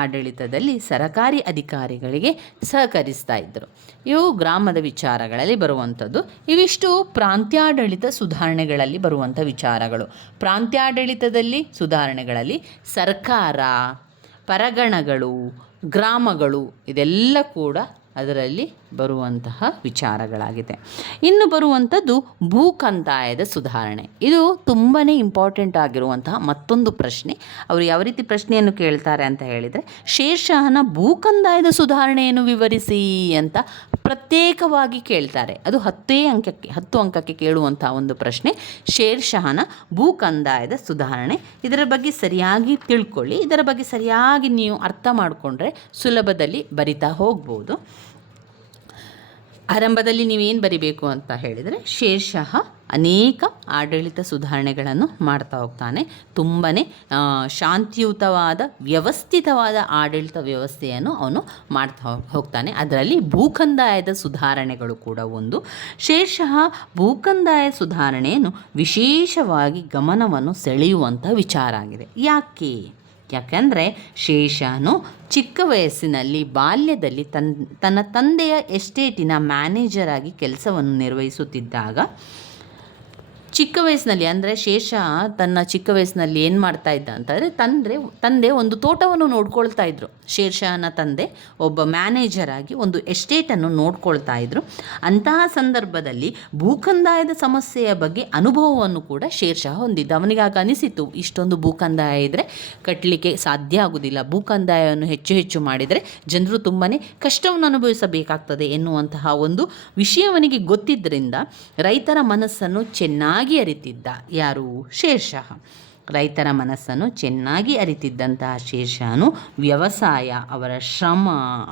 ಆಡಳಿತದಲ್ಲಿ ಸರಕಾರಿ ಅಧಿಕಾರಿಗಳಿಗೆ ಸಹಕರಿಸ್ತಾ ಇದ್ದರು. ಇವು ಗ್ರಾಮದ ವಿಚಾರಗಳಲ್ಲಿ ಬರುವಂಥದ್ದು. ಇವಿಷ್ಟು ಪ್ರಾಂತ್ಯಾಡಳಿತ ಸುಧಾರಣೆಗಳಲ್ಲಿ ಬರುವಂಥ ವಿಚಾರಗಳು. ಪ್ರಾಂತ್ಯಾಡಳಿತದಲ್ಲಿ ಸುಧಾರಣೆಗಳಲ್ಲಿ ಸರ್ಕಾರ, ಪರಗಣಗಳು, ಗ್ರಾಮಗಳು ಇದೆಲ್ಲ ಕೂಡ ಅದರಲ್ಲಿ ಬರುವಂತಹ ವಿಚಾರಗಳಾಗಿದೆ. ಇನ್ನು ಬರುವಂಥದ್ದು ಭೂ ಕಂದಾಯದ ಸುಧಾರಣೆ. ಇದು ತುಂಬಾ ಇಂಪಾರ್ಟೆಂಟ್ ಆಗಿರುವಂತಹ ಮತ್ತೊಂದು ಪ್ರಶ್ನೆ. ಅವರು ಯಾವ ರೀತಿ ಪ್ರಶ್ನೆಯನ್ನು ಕೇಳ್ತಾರೆ ಅಂತ ಹೇಳಿದರೆ, ಶೇರ್ಷಾಹನ ಭೂ ಕಂದಾಯದ ಸುಧಾರಣೆಯನ್ನು ವಿವರಿಸಿ ಅಂತ ಪ್ರತ್ಯೇಕವಾಗಿ ಕೇಳ್ತಾರೆ. ಅದು 10 ಅಂಕಕ್ಕೆ ಕೇಳುವಂಥ ಒಂದು ಪ್ರಶ್ನೆ, ಶೇರ್ಷಾಹನ ಭೂ ಕಂದಾಯದ ಸುಧಾರಣೆ. ಇದರ ಬಗ್ಗೆ ಸರಿಯಾಗಿ ತಿಳ್ಕೊಳ್ಳಿ. ಇದರ ಬಗ್ಗೆ ಸರಿಯಾಗಿ ನೀವು ಅರ್ಥ ಮಾಡಿಕೊಂಡ್ರೆ ಸುಲಭದಲ್ಲಿ ಬರಿತಾ ಹೋಗ್ಬೋದು. ಆರಂಭದಲ್ಲಿ ನೀವೇನು ಬರಿಬೇಕು ಅಂತ ಹೇಳಿದರೆ, ಶೇರ್ಷಾಹ ಅನೇಕ ಆಡಳಿತ ಸುಧಾರಣೆಗಳನ್ನು ಮಾಡ್ತಾ ಹೋಗ್ತಾನೆ. ತುಂಬಾ ಶಾಂತಿಯುತವಾದ ವ್ಯವಸ್ಥಿತವಾದ ಆಡಳಿತ ವ್ಯವಸ್ಥೆಯನ್ನು ಅವನು ಮಾಡ್ತಾ ಹೋಗ್ತಾನೆ. ಅದರಲ್ಲಿ ಭೂಕಂದಾಯದ ಸುಧಾರಣೆಗಳು ಕೂಡ ಒಂದು. ಶೇರ್ಷಾಹ ಭೂಕಂದಾಯ ಸುಧಾರಣೆಯನ್ನು ವಿಶೇಷವಾಗಿ ಗಮನವನ್ನು ಸೆಳೆಯುವಂಥ ವಿಚಾರ ಆಗಿದೆ. ಯಾಕೆಂದರೆ ಶೇಷಾನು ಚಿಕ್ಕ ವಯಸ್ಸಿನಲ್ಲಿ ಬಾಲ್ಯದಲ್ಲಿ ತನ್ನ ತಂದೆಯ ಎಸ್ಟೇಟಿನ ಮ್ಯಾನೇಜರ್ ಆಗಿ ಕೆಲಸವನ್ನು ನಿರ್ವಹಿಸುತ್ತಿದ್ದಾಗ, ಚಿಕ್ಕ ವಯಸ್ಸಿನಲ್ಲಿ ಅಂದರೆ ಶೇಷ ತನ್ನ ಚಿಕ್ಕ ವಯಸ್ಸಿನಲ್ಲಿ ಏನು ಮಾಡ್ತಾ ಇದ್ದ ಅಂತಂದರೆ, ತಂದೆ ಒಂದು ತೋಟವನ್ನು ನೋಡ್ಕೊಳ್ತಾ ಇದ್ರು. ಶೇರ್ಷಾನ ತಂದೆ ಒಬ್ಬ ಮ್ಯಾನೇಜರ್ ಆಗಿ ಒಂದು ಎಸ್ಟೇಟನ್ನು ನೋಡ್ಕೊಳ್ತಾ ಇದ್ರು. ಅಂತಹ ಸಂದರ್ಭದಲ್ಲಿ ಭೂಕಂದಾಯದ ಸಮಸ್ಯೆಯ ಬಗ್ಗೆ ಅನುಭವವನ್ನು ಕೂಡ ಶೇರ್ಷಾ ಹೊಂದಿದ್ದ. ಅವನಿಗಾಗ ಅನಿಸಿತು, ಇಷ್ಟೊಂದು ಭೂಕಂದಾಯ ಇದ್ದರೆ ಕಟ್ಟಲಿಕ್ಕೆ ಸಾಧ್ಯ ಆಗುವುದಿಲ್ಲ, ಭೂಕಂದಾಯವನ್ನು ಹೆಚ್ಚು ಮಾಡಿದರೆ ಜನರು ತುಂಬಾ ಕಷ್ಟವನ್ನು ಅನುಭವಿಸಬೇಕಾಗ್ತದೆ ಎನ್ನುವಂತಹ ಒಂದು ವಿಷಯವನಿಗೆ ಗೊತ್ತಿದ್ದರಿಂದ ರೈತರ ಮನಸ್ಸನ್ನು ಚೆನ್ನಾಗಿ ಅರಿತಿದ್ದ. ಯಾರು? ಶೇರ್ಷಾಹ. ರೈತರ ಮನಸ್ಸನ್ನು ಚೆನ್ನಾಗಿ ಅರಿತಿದ್ದಂತಹ ಶೇರ್ಷಾನು ವ್ಯವಸಾಯ ಅವರ ಶ್ರಮ,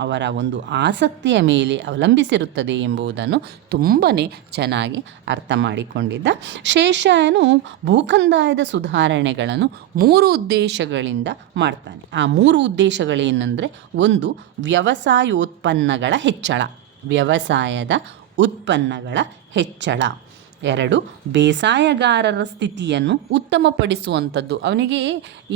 ಅವರ ಒಂದು ಆಸಕ್ತಿಯ ಮೇಲೆ ಅವಲಂಬಿಸಿರುತ್ತದೆ ಎಂಬುದನ್ನು ತುಂಬಾ ಚೆನ್ನಾಗಿ ಅರ್ಥ ಮಾಡಿಕೊಂಡಿದ್ದ. ಶೇರ್ಷಾನು ಭೂಕಂದಾಯದ ಸುಧಾರಣೆಗಳನ್ನು 3 ಉದ್ದೇಶಗಳಿಂದ ಮಾಡ್ತಾನೆ. ಆ 3 ಉದ್ದೇಶಗಳೇನೆಂದರೆ, 1 ವ್ಯವಸಾಯೋತ್ಪನ್ನಗಳ ಹೆಚ್ಚಳ, ವ್ಯವಸಾಯದ ಉತ್ಪನ್ನಗಳ ಹೆಚ್ಚಳ. 2 ಬೇಸಾಯಗಾರರ ಸ್ಥಿತಿಯನ್ನು ಉತ್ತಮಪಡಿಸುವಂಥದ್ದು. ಅವನಿಗೆ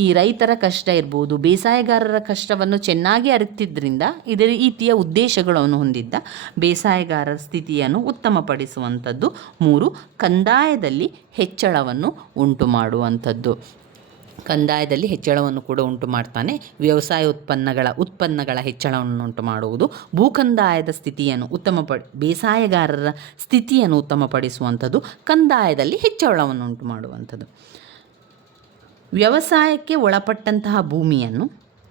ಈ ರೈತರ ಕಷ್ಟ ಇರ್ಬೋದು, ಬೇಸಾಯಗಾರರ ಕಷ್ಟವನ್ನು ಚೆನ್ನಾಗಿ ಅರಿತಿದ್ದರಿಂದ ಇದೇ ರೀತಿಯ ಉದ್ದೇಶಗಳನ್ನು ಹೊಂದಿದ್ದ. ಬೇಸಾಯಗಾರರ ಸ್ಥಿತಿಯನ್ನು ಉತ್ತಮಪಡಿಸುವಂಥದ್ದು. 3 ಕಂದಾಯದಲ್ಲಿ ಹೆಚ್ಚಳವನ್ನು ಉಂಟು ಮಾಡುವಂಥದ್ದು. ಕಂದಾಯದಲ್ಲಿ ಹೆಚ್ಚಳವನ್ನು ಕೂಡ ಉಂಟು ಮಾಡ್ತಾನೆ. ವ್ಯವಸಾಯ ಉತ್ಪನ್ನಗಳ ಹೆಚ್ಚಳವನ್ನು ಉಂಟು ಮಾಡುವುದು, ಭೂಕಂದಾಯದ ಸ್ಥಿತಿಯನ್ನು ಬೇಸಾಯಗಾರರ ಸ್ಥಿತಿಯನ್ನು ಉತ್ತಮಪಡಿಸುವಂಥದ್ದು, ಕಂದಾಯದಲ್ಲಿ ಹೆಚ್ಚಳವನ್ನು ಉಂಟು ಮಾಡುವಂಥದ್ದು. ವ್ಯವಸಾಯಕ್ಕೆ ಒಳಪಟ್ಟಂತಹ ಭೂಮಿಯನ್ನು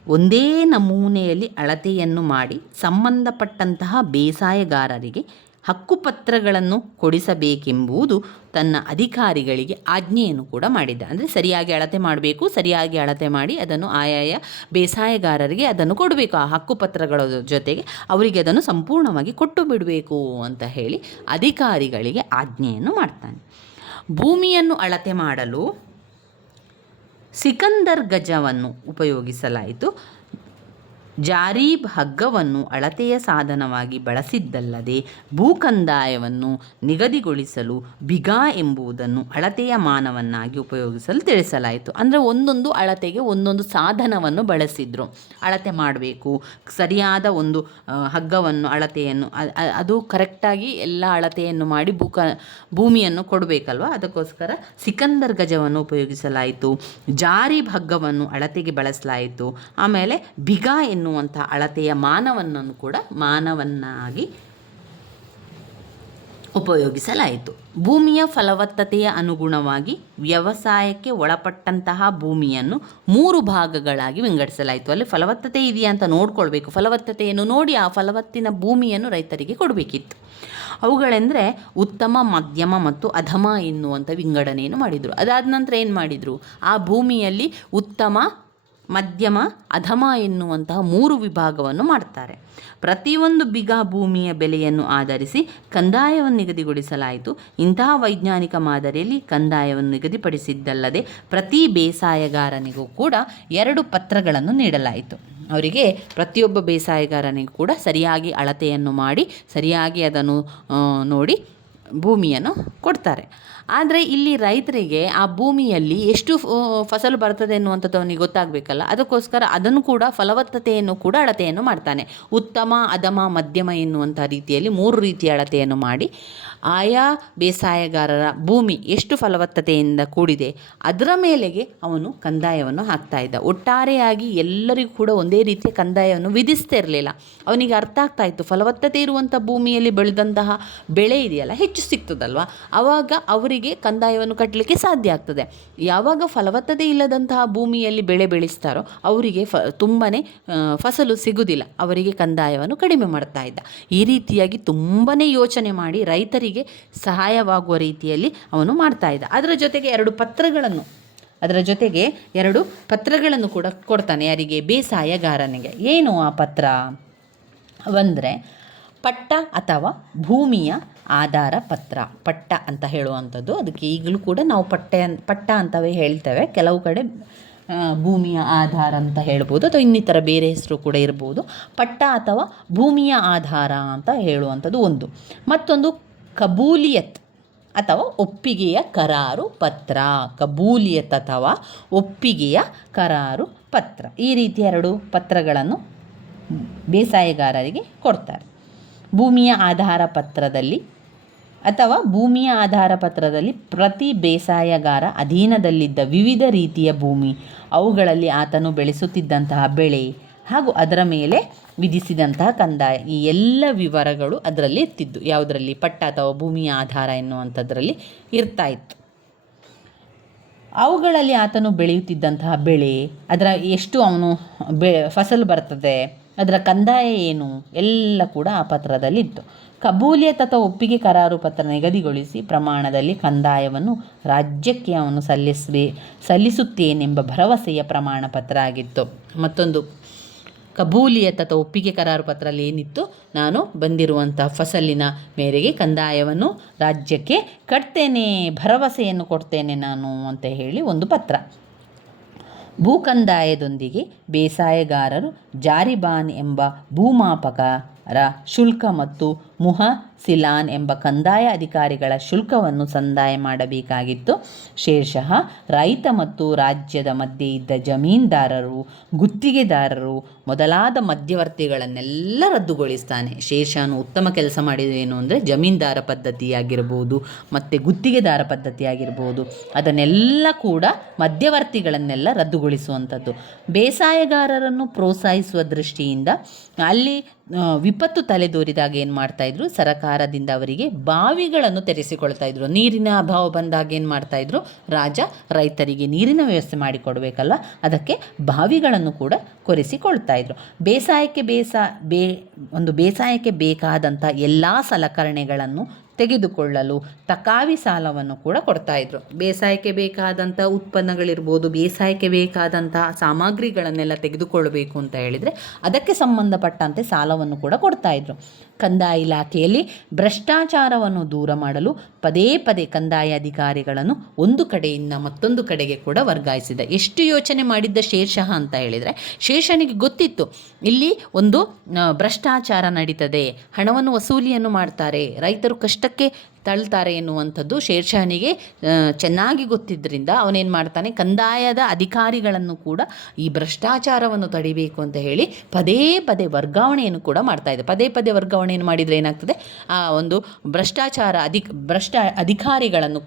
ಒಂದೇ ನಮೂನೆಯಲ್ಲಿ ಅಳತೆಯನ್ನು ಮಾಡಿ ಸಂಬಂಧಪಟ್ಟಂತಹ ಬೇಸಾಯಗಾರರಿಗೆ ಹಕ್ಕುಪತ್ರಗಳನ್ನು ಕೊಡಿಸಬೇಕೆಂಬುದು ತನ್ನ ಅಧಿಕಾರಿಗಳಿಗೆ ಆಜ್ಞೆಯನ್ನು ಕೂಡ ಮಾಡಿದ್ದ. ಅಂದರೆ ಸರಿಯಾಗಿ ಅಳತೆ ಮಾಡಬೇಕು, ಸರಿಯಾಗಿ ಅಳತೆ ಮಾಡಿ ಅದನ್ನು ಆಯಾಯ ಬೇಸಾಯಗಾರರಿಗೆ ಅದನ್ನು ಕೊಡಬೇಕು. ಆ ಹಕ್ಕುಪತ್ರಗಳ ಜೊತೆಗೆ ಅವರಿಗೆ ಅದನ್ನು ಸಂಪೂರ್ಣವಾಗಿ ಕೊಟ್ಟು ಬಿಡಬೇಕು ಅಂತ ಹೇಳಿ ಅಧಿಕಾರಿಗಳಿಗೆ ಆಜ್ಞೆಯನ್ನು ಮಾಡ್ತಾನೆ. ಭೂಮಿಯನ್ನು ಅಳತೆ ಮಾಡಲು ಸಿಕಂದರ್ ಗಜವನ್ನು ಉಪಯೋಗಿಸಲಾಯಿತು. ಜಾರಿ ಹಗ್ಗವನ್ನು ಅಳತೆಯ ಸಾಧನವಾಗಿ ಬಳಸಿದ್ದಲ್ಲದೆ ಭೂಕಂದಾಯವನ್ನು ನಿಗದಿಗೊಳಿಸಲು ಬಿಗಾ ಎಂಬುದನ್ನು ಅಳತೆಯ ಮಾನವನ್ನಾಗಿ ಉಪಯೋಗಿಸಲು ತಿಳಿಸಲಾಯಿತು. ಅಂದರೆ ಒಂದೊಂದು ಅಳತೆಗೆ ಒಂದೊಂದು ಸಾಧನವನ್ನು ಬಳಸಿದರು. ಅಳತೆ ಮಾಡಬೇಕು, ಸರಿಯಾದ ಒಂದು ಹಗ್ಗವನ್ನು ಅಳತೆಯನ್ನು ಅದು ಕರೆಕ್ಟಾಗಿ ಎಲ್ಲ ಅಳತೆಯನ್ನು ಮಾಡಿ ಭೂಮಿಯನ್ನು ಕೊಡಬೇಕಲ್ವ, ಅದಕ್ಕೋಸ್ಕರ ಸಿಕಂದರ್ ಗಜವನ್ನು ಉಪಯೋಗಿಸಲಾಯಿತು. ಜಾರಿ ಹಗ್ಗವನ್ನು ಅಳತೆಗೆ ಬಳಸಲಾಯಿತು. ಆಮೇಲೆ ಬಿಗಾ ಎನ್ನುವಂಥ ಅಳತೆಯ ಮಾನವನನ್ನು ಕೂಡ ಮಾನವನ್ನಾಗಿ ಉಪಯೋಗಿಸಲಾಯಿತು. ಭೂಮಿಯ ಫಲವತ್ತತೆಯ ಅನುಗುಣವಾಗಿ ವ್ಯವಸಾಯಕ್ಕೆ ಒಳಪಟ್ಟಂತಹ ಭೂಮಿಯನ್ನು 3 ಭಾಗಗಳಾಗಿ ವಿಂಗಡಿಸಲಾಯಿತು. ಅಲ್ಲಿ ಫಲವತ್ತತೆ ಇದೆಯಾ ಅಂತ ನೋಡ್ಕೊಳ್ಬೇಕು. ಫಲವತ್ತತೆಯನ್ನು ನೋಡಿ ಆ ಫಲವತ್ತಿನ ಭೂಮಿಯನ್ನು ರೈತರಿಗೆ ಕೊಡಬೇಕಿತ್ತು. ಅವುಗಳೆಂದರೆ ಉತ್ತಮ, ಮಧ್ಯಮ ಮತ್ತು ಅಧಮ ಎನ್ನುವಂಥ ವಿಂಗಡಣೆಯನ್ನು ಮಾಡಿದರು. ಅದಾದ ನಂತರ ಏನು ಮಾಡಿದರು, ಆ ಭೂಮಿಯಲ್ಲಿ ಉತ್ತಮ, ಮಧ್ಯಮ, ಅಧಮ ಎನ್ನುವಂತಹ 3 ವಿಭಾಗವನ್ನು ಮಾಡ್ತಾರೆ. ಪ್ರತಿಯೊಂದು ಬಿಗಾ ಭೂಮಿಯ ಬೆಲೆಯನ್ನು ಆಧರಿಸಿ ಕಂದಾಯವನ್ನು ನಿಗದಿಗೊಳಿಸಲಾಯಿತು. ಇಂತಹ ವೈಜ್ಞಾನಿಕ ಮಾದರಿಯಲ್ಲಿ ಕಂದಾಯವನ್ನು ನಿಗದಿಪಡಿಸಿದ್ದಲ್ಲದೆ ಪ್ರತಿ ಬೇಸಾಯಗಾರನಿಗೂ ಕೂಡ 2 ಪತ್ರಗಳನ್ನು ನೀಡಲಾಯಿತು. ಅವರಿಗೆ ಪ್ರತಿಯೊಬ್ಬ ಬೇಸಾಯಗಾರನಿಗೂ ಕೂಡ ಸರಿಯಾಗಿ ಅಳತೆಯನ್ನು ಮಾಡಿ ಸರಿಯಾಗಿ ಅದನ್ನು ನೋಡಿ ಭೂಮಿಯನ್ನು ಕೊಡ್ತಾರೆ. ಆದರೆ ಇಲ್ಲಿ ರೈತರಿಗೆ ಆ ಭೂಮಿಯಲ್ಲಿ ಎಷ್ಟು ಫಸಲು ಬರ್ತದೆ ಎನ್ನುವಂಥದ್ದು ಅವನಿಗೆ ಗೊತ್ತಾಗಬೇಕಲ್ಲ, ಅದಕ್ಕೋಸ್ಕರ ಅದನ್ನು ಕೂಡ ಫಲವತ್ತತೆಯನ್ನು ಕೂಡ ಅಳತೆಯನ್ನು ಮಾಡ್ತಾನೆ. ಉತ್ತಮ, ಅಧಮ, ಮಧ್ಯಮ ಎನ್ನುವಂಥ ರೀತಿಯಲ್ಲಿ 3 ರೀತಿಯ ಅಳತೆಯನ್ನು ಮಾಡಿ ಆಯಾ ಬೇಸಾಯಗಾರರ ಭೂಮಿ ಎಷ್ಟು ಫಲವತ್ತತೆಯಿಂದ ಕೂಡಿದೆ ಅದರ ಮೇಲೆಗೆ ಅವನು ಕಂದಾಯವನ್ನು ಹಾಕ್ತಾ ಇದ್ದ. ಒಟ್ಟಾರೆಯಾಗಿ ಎಲ್ಲರಿಗೂ ಕೂಡ ಒಂದೇ ರೀತಿಯ ಕಂದಾಯವನ್ನು ವಿಧಿಸ್ತಾ ಇರಲಿಲ್ಲ. ಅವನಿಗೆ ಅರ್ಥ ಆಗ್ತಾ ಇತ್ತು, ಫಲವತ್ತತೆ ಇರುವಂಥ ಭೂಮಿಯಲ್ಲಿ ಬೆಳೆದಂತಹ ಬೆಳೆ ಇದೆಯಲ್ಲ ಹೆಚ್ಚು ಸಿಗ್ತದಲ್ವ, ಆವಾಗ ಅವರಿಗೆ ಕಂದಾಯವನ್ನು ಕಟ್ಟಲಿಕ್ಕೆ ಸಾಧ್ಯ ಆಗ್ತದೆ. ಯಾವಾಗ ಫಲವತ್ತತೆ ಇಲ್ಲದಂತಹ ಭೂಮಿಯಲ್ಲಿ ಬೆಳೆ ಬೆಳೆಸ್ತಾರೋ ಅವರಿಗೆ ತುಂಬಾ ಫಸಲು ಸಿಗುವುದಿಲ್ಲ, ಅವರಿಗೆ ಕಂದಾಯವನ್ನು ಕಡಿಮೆ ಮಾಡ್ತಾ ಇದ್ದ. ಈ ರೀತಿಯಾಗಿ ತುಂಬಾ ಯೋಚನೆ ಮಾಡಿ ರೈತರಿಗೆ ಸಹಾಯವಾಗುವ ರೀತಿಯಲ್ಲಿ ಅವನು ಮಾಡ್ತಾ ಇದ್ದ. ಅದರ ಜೊತೆಗೆ 2 ಪತ್ರಗಳನ್ನು ಕೂಡ ಕೊಡ್ತಾನೆ. ಯಾರಿಗೆ? ಬೇಸಾಯಗಾರನಿಗೆ. ಏನು ಆ ಪತ್ರ ಅಂದರೆ ಪಟ್ಟ ಅಥವಾ ಭೂಮಿಯ ಆಧಾರ ಪತ್ರ. ಪಟ್ಟ ಅಂತ ಹೇಳುವಂಥದ್ದು, ಅದಕ್ಕೆ ಈಗಲೂ ಕೂಡ ನಾವು ಪಟ್ಟ ಅಂತವೇ ಹೇಳ್ತೇವೆ. ಕೆಲವು ಕಡೆ ಭೂಮಿಯ ಆಧಾರ ಅಂತ ಹೇಳ್ಬೋದು, ಅಥವಾ ಇನ್ನಿತರ ಬೇರೆ ಹೆಸರು ಕೂಡ ಇರ್ಬೋದು. ಪಟ್ಟ ಅಥವಾ ಭೂಮಿಯ ಆಧಾರ ಅಂತ ಹೇಳುವಂಥದ್ದು ಒಂದು. ಮತ್ತೊಂದು ಕಬೂಲಿಯತ್ ಅಥವಾ ಒಪ್ಪಿಗೆಯ ಕರಾರು ಪತ್ರ. ಕಬೂಲಿಯತ್ ಅಥವಾ ಒಪ್ಪಿಗೆಯ ಕರಾರು ಪತ್ರ. ಈ ರೀತಿಯ 2 ಪತ್ರಗಳನ್ನು ಬೇಸಾಯಗಾರರಿಗೆ ಕೊಡ್ತಾರೆ. ಭೂಮಿಯ ಆಧಾರ ಪತ್ರದಲ್ಲಿ ಪ್ರತಿ ಬೇಸಾಯಗಾರ ಅಧೀನದಲ್ಲಿದ್ದ ವಿವಿಧ ರೀತಿಯ ಭೂಮಿ, ಅವುಗಳಲ್ಲಿ ಆತನು ಬೆಳೆಸುತ್ತಿದ್ದಂತಹ ಬೆಳೆ ಹಾಗೂ ಅದರ ಮೇಲೆ ವಿಧಿಸಿದಂತಹ ಕಂದಾಯ, ಈ ಎಲ್ಲ ವಿವರಗಳು ಅದರಲ್ಲಿ ಇರ್ತಿದ್ದು. ಯಾವುದರಲ್ಲಿ? ಪಟ್ಟ ಅಥವಾ ಭೂಮಿಯ ಆಧಾರ ಎನ್ನುವಂಥದ್ರಲ್ಲಿ ಇರ್ತಾ ಇತ್ತು. ಅವುಗಳಲ್ಲಿ ಆತನು ಬೆಳೆಯುತ್ತಿದ್ದಂತಹ ಬೆಳೆ, ಅದರ ಎಷ್ಟು ಅವನು ಫಸಲು ಬರ್ತದೆ, ಅದರ ಕಂದಾಯ ಏನು, ಎಲ್ಲ ಕೂಡ ಆ ಪತ್ರದಲ್ಲಿ ಇತ್ತು. ಕಬೂಲಿಯತ್ ಅಥವಾ ಒಪ್ಪಿಗೆ ಕರಾರು ಪತ್ರ ನಿಗದಿಗೊಳಿಸಿ ಪ್ರಮಾಣದಲ್ಲಿ ಕಂದಾಯವನ್ನು ರಾಜ್ಯಕ್ಕೆ ಅವನು ಸಲ್ಲಿಸುತ್ತೇನೆಂಬ ಭರವಸೆಯ ಪ್ರಮಾಣ ಪತ್ರ ಆಗಿತ್ತು. ಮತ್ತೊಂದು ಕಬೂಲಿಯತ್ ಅಥವಾ ಒಪ್ಪಿಗೆ ಕರಾರು ಪತ್ರದಲ್ಲಿ ಏನಿತ್ತು, ನಾನು ಬಂದಿರುವಂಥ ಫಸಲಿನ ಮೇರೆಗೆ ಕಂದಾಯವನ್ನು ರಾಜ್ಯಕ್ಕೆ ಕಟ್ತೇನೆ, ಭರವಸೆಯನ್ನು ಕೊಡ್ತೇನೆ ನಾನು ಅಂತ ಹೇಳಿ ಒಂದು ಪತ್ರ. ಭೂಕಂದಾಯದೊಂದಿಗೆ ಬೇಸಾಯಗಾರರು ಜಾರಿಬಾನ್ ಎಂಬ ಭೂಮಾಪಕರ ಶುಲ್ಕ ಮತ್ತು ಮುಹಸಿಲಾನ್ ಎಂಬ ಕಂದಾಯ ಅಧಿಕಾರಿಗಳ ಶುಲ್ಕವನ್ನು ಸಂದಾಯ ಮಾಡಬೇಕಾಗಿತ್ತು. ಶೇಷಃ ರೈತ ಮತ್ತು ರಾಜ್ಯದ ಮಧ್ಯೆ ಇದ್ದ ಜಮೀನ್ದಾರರು, ಗುತ್ತಿಗೆದಾರರು ಮೊದಲಾದ ಮಧ್ಯವರ್ತಿಗಳನ್ನೆಲ್ಲ ರದ್ದುಗೊಳಿಸ್ತಾನೆ. ಶೇಷನು ಉತ್ತಮ ಕೆಲಸ ಮಾಡಿದೇನು ಅಂದರೆ ಜಮೀನ್ದಾರ ಪದ್ಧತಿಯಾಗಿರ್ಬೋದು ಮತ್ತು ಗುತ್ತಿಗೆದಾರ ಪದ್ಧತಿಯಾಗಿರ್ಬೋದು, ಅದನ್ನೆಲ್ಲ ಕೂಡ ಮಧ್ಯವರ್ತಿಗಳನ್ನೆಲ್ಲ ರದ್ದುಗೊಳಿಸುವಂಥದ್ದು. ಬೇಸಾಯಗಾರರನ್ನು ಪ್ರೋತ್ಸಾಹಿಸುವ ದೃಷ್ಟಿಯಿಂದ ಅಲ್ಲಿ ವಿಪತ್ತು ತಲೆದೋರಿದಾಗ ಏನು ಮಾಡ್ತಾಯಿದ್ರು, ಸರಕಾರದಿಂದ ಅವರಿಗೆ ಬಾವಿಗಳನ್ನು ತೆರೆಸಿಕೊಳ್ತಾ ಇದ್ರು. ನೀರಿನ ಅಭಾವ ಬಂದಾಗ ಏನು ಮಾಡ್ತಾಯಿದ್ರು, ರಾಜ ರೈತರಿಗೆ ನೀರಿನ ವ್ಯವಸ್ಥೆ ಮಾಡಿಕೊಡ್ಬೇಕಲ್ಲ, ಅದಕ್ಕೆ ಬಾವಿಗಳನ್ನು ಕೂಡ ಕೊರೆಸಿಕೊಳ್ತಾ ಇದ್ರು. ಬೇಸಾಯಕ್ಕೆ ಬೇಕಾದಂಥ ಎಲ್ಲ ಸಲಕರಣೆಗಳನ್ನು ತೆಗೆದುಕೊಳ್ಳಲು ತಕಾವಿ ಸಾಲವನ್ನು ಕೂಡ ಕೊಡ್ತಾಯಿದ್ರು. ಬೇಸಾಯಕ್ಕೆ ಬೇಕಾದಂಥ ಉತ್ಪನ್ನಗಳಿರ್ಬೋದು, ಬೇಸಾಯಕ್ಕೆ ಬೇಕಾದಂಥ ಸಾಮಗ್ರಿಗಳನ್ನೆಲ್ಲ ತೆಗೆದುಕೊಳ್ಳಬೇಕು ಅಂತ ಹೇಳಿದರೆ ಅದಕ್ಕೆ ಸಂಬಂಧಪಟ್ಟಂತೆ ಸಾಲವನ್ನು ಕೂಡ ಕೊಡ್ತಾಯಿದ್ರು. ಕಂದಾಯ ಇಲಾಖೆಯಲ್ಲಿ ಭ್ರಷ್ಟಾಚಾರವನ್ನು ದೂರ ಮಾಡಲು ಪದೇ ಪದೇ ಕಂದಾಯ ಅಧಿಕಾರಿಗಳನ್ನು ಒಂದು ಕಡೆಯಿಂದ ಮತ್ತೊಂದು ಕಡೆಗೆ ಕೂಡ ವರ್ಗಾಯಿಸಿದ. ಎಷ್ಟು ಯೋಚನೆ ಮಾಡಿದ್ದ ಶೇರ್ಷಃ ಅಂತ ಹೇಳಿದರೆ, ಶೇಷನಿಗೆ ಗೊತ್ತಿತ್ತು ಇಲ್ಲಿ ಒಂದು ಭ್ರಷ್ಟಾಚಾರ ನಡೀತದೆ, ಹಣವನ್ನು ವಸೂಲಿಯನ್ನು ಮಾಡ್ತಾರೆ, ರೈತರು ಕಷ್ಟಕ್ಕೆ ತಳ್ತಾರೆ ಎನ್ನುವಂಥದ್ದು ಶೇರ್ಷನಿಗೆ ಚೆನ್ನಾಗಿ ಗೊತ್ತಿದ್ದರಿಂದ ಅವನೇನು ಮಾಡ್ತಾನೆ, ಕಂದಾಯದ ಅಧಿಕಾರಿಗಳನ್ನು ಕೂಡ ಈ ಭ್ರಷ್ಟಾಚಾರವನ್ನು ತಡಿಬೇಕು ಅಂತ ಹೇಳಿ ಪದೇ ಪದೇ ವರ್ಗಾವಣೆಯನ್ನು ಕೂಡ ಮಾಡ್ತಾಯಿದ್ದೆ. ಪದೇ ಪದೇ ವರ್ಗಾವಣೆಯನ್ನು ಮಾಡಿದರೆ ಏನಾಗ್ತದೆ, ಆ ಒಂದು ಭ್ರಷ್ಟ ಅಧಿಕಾರಿಗಳನ್ನು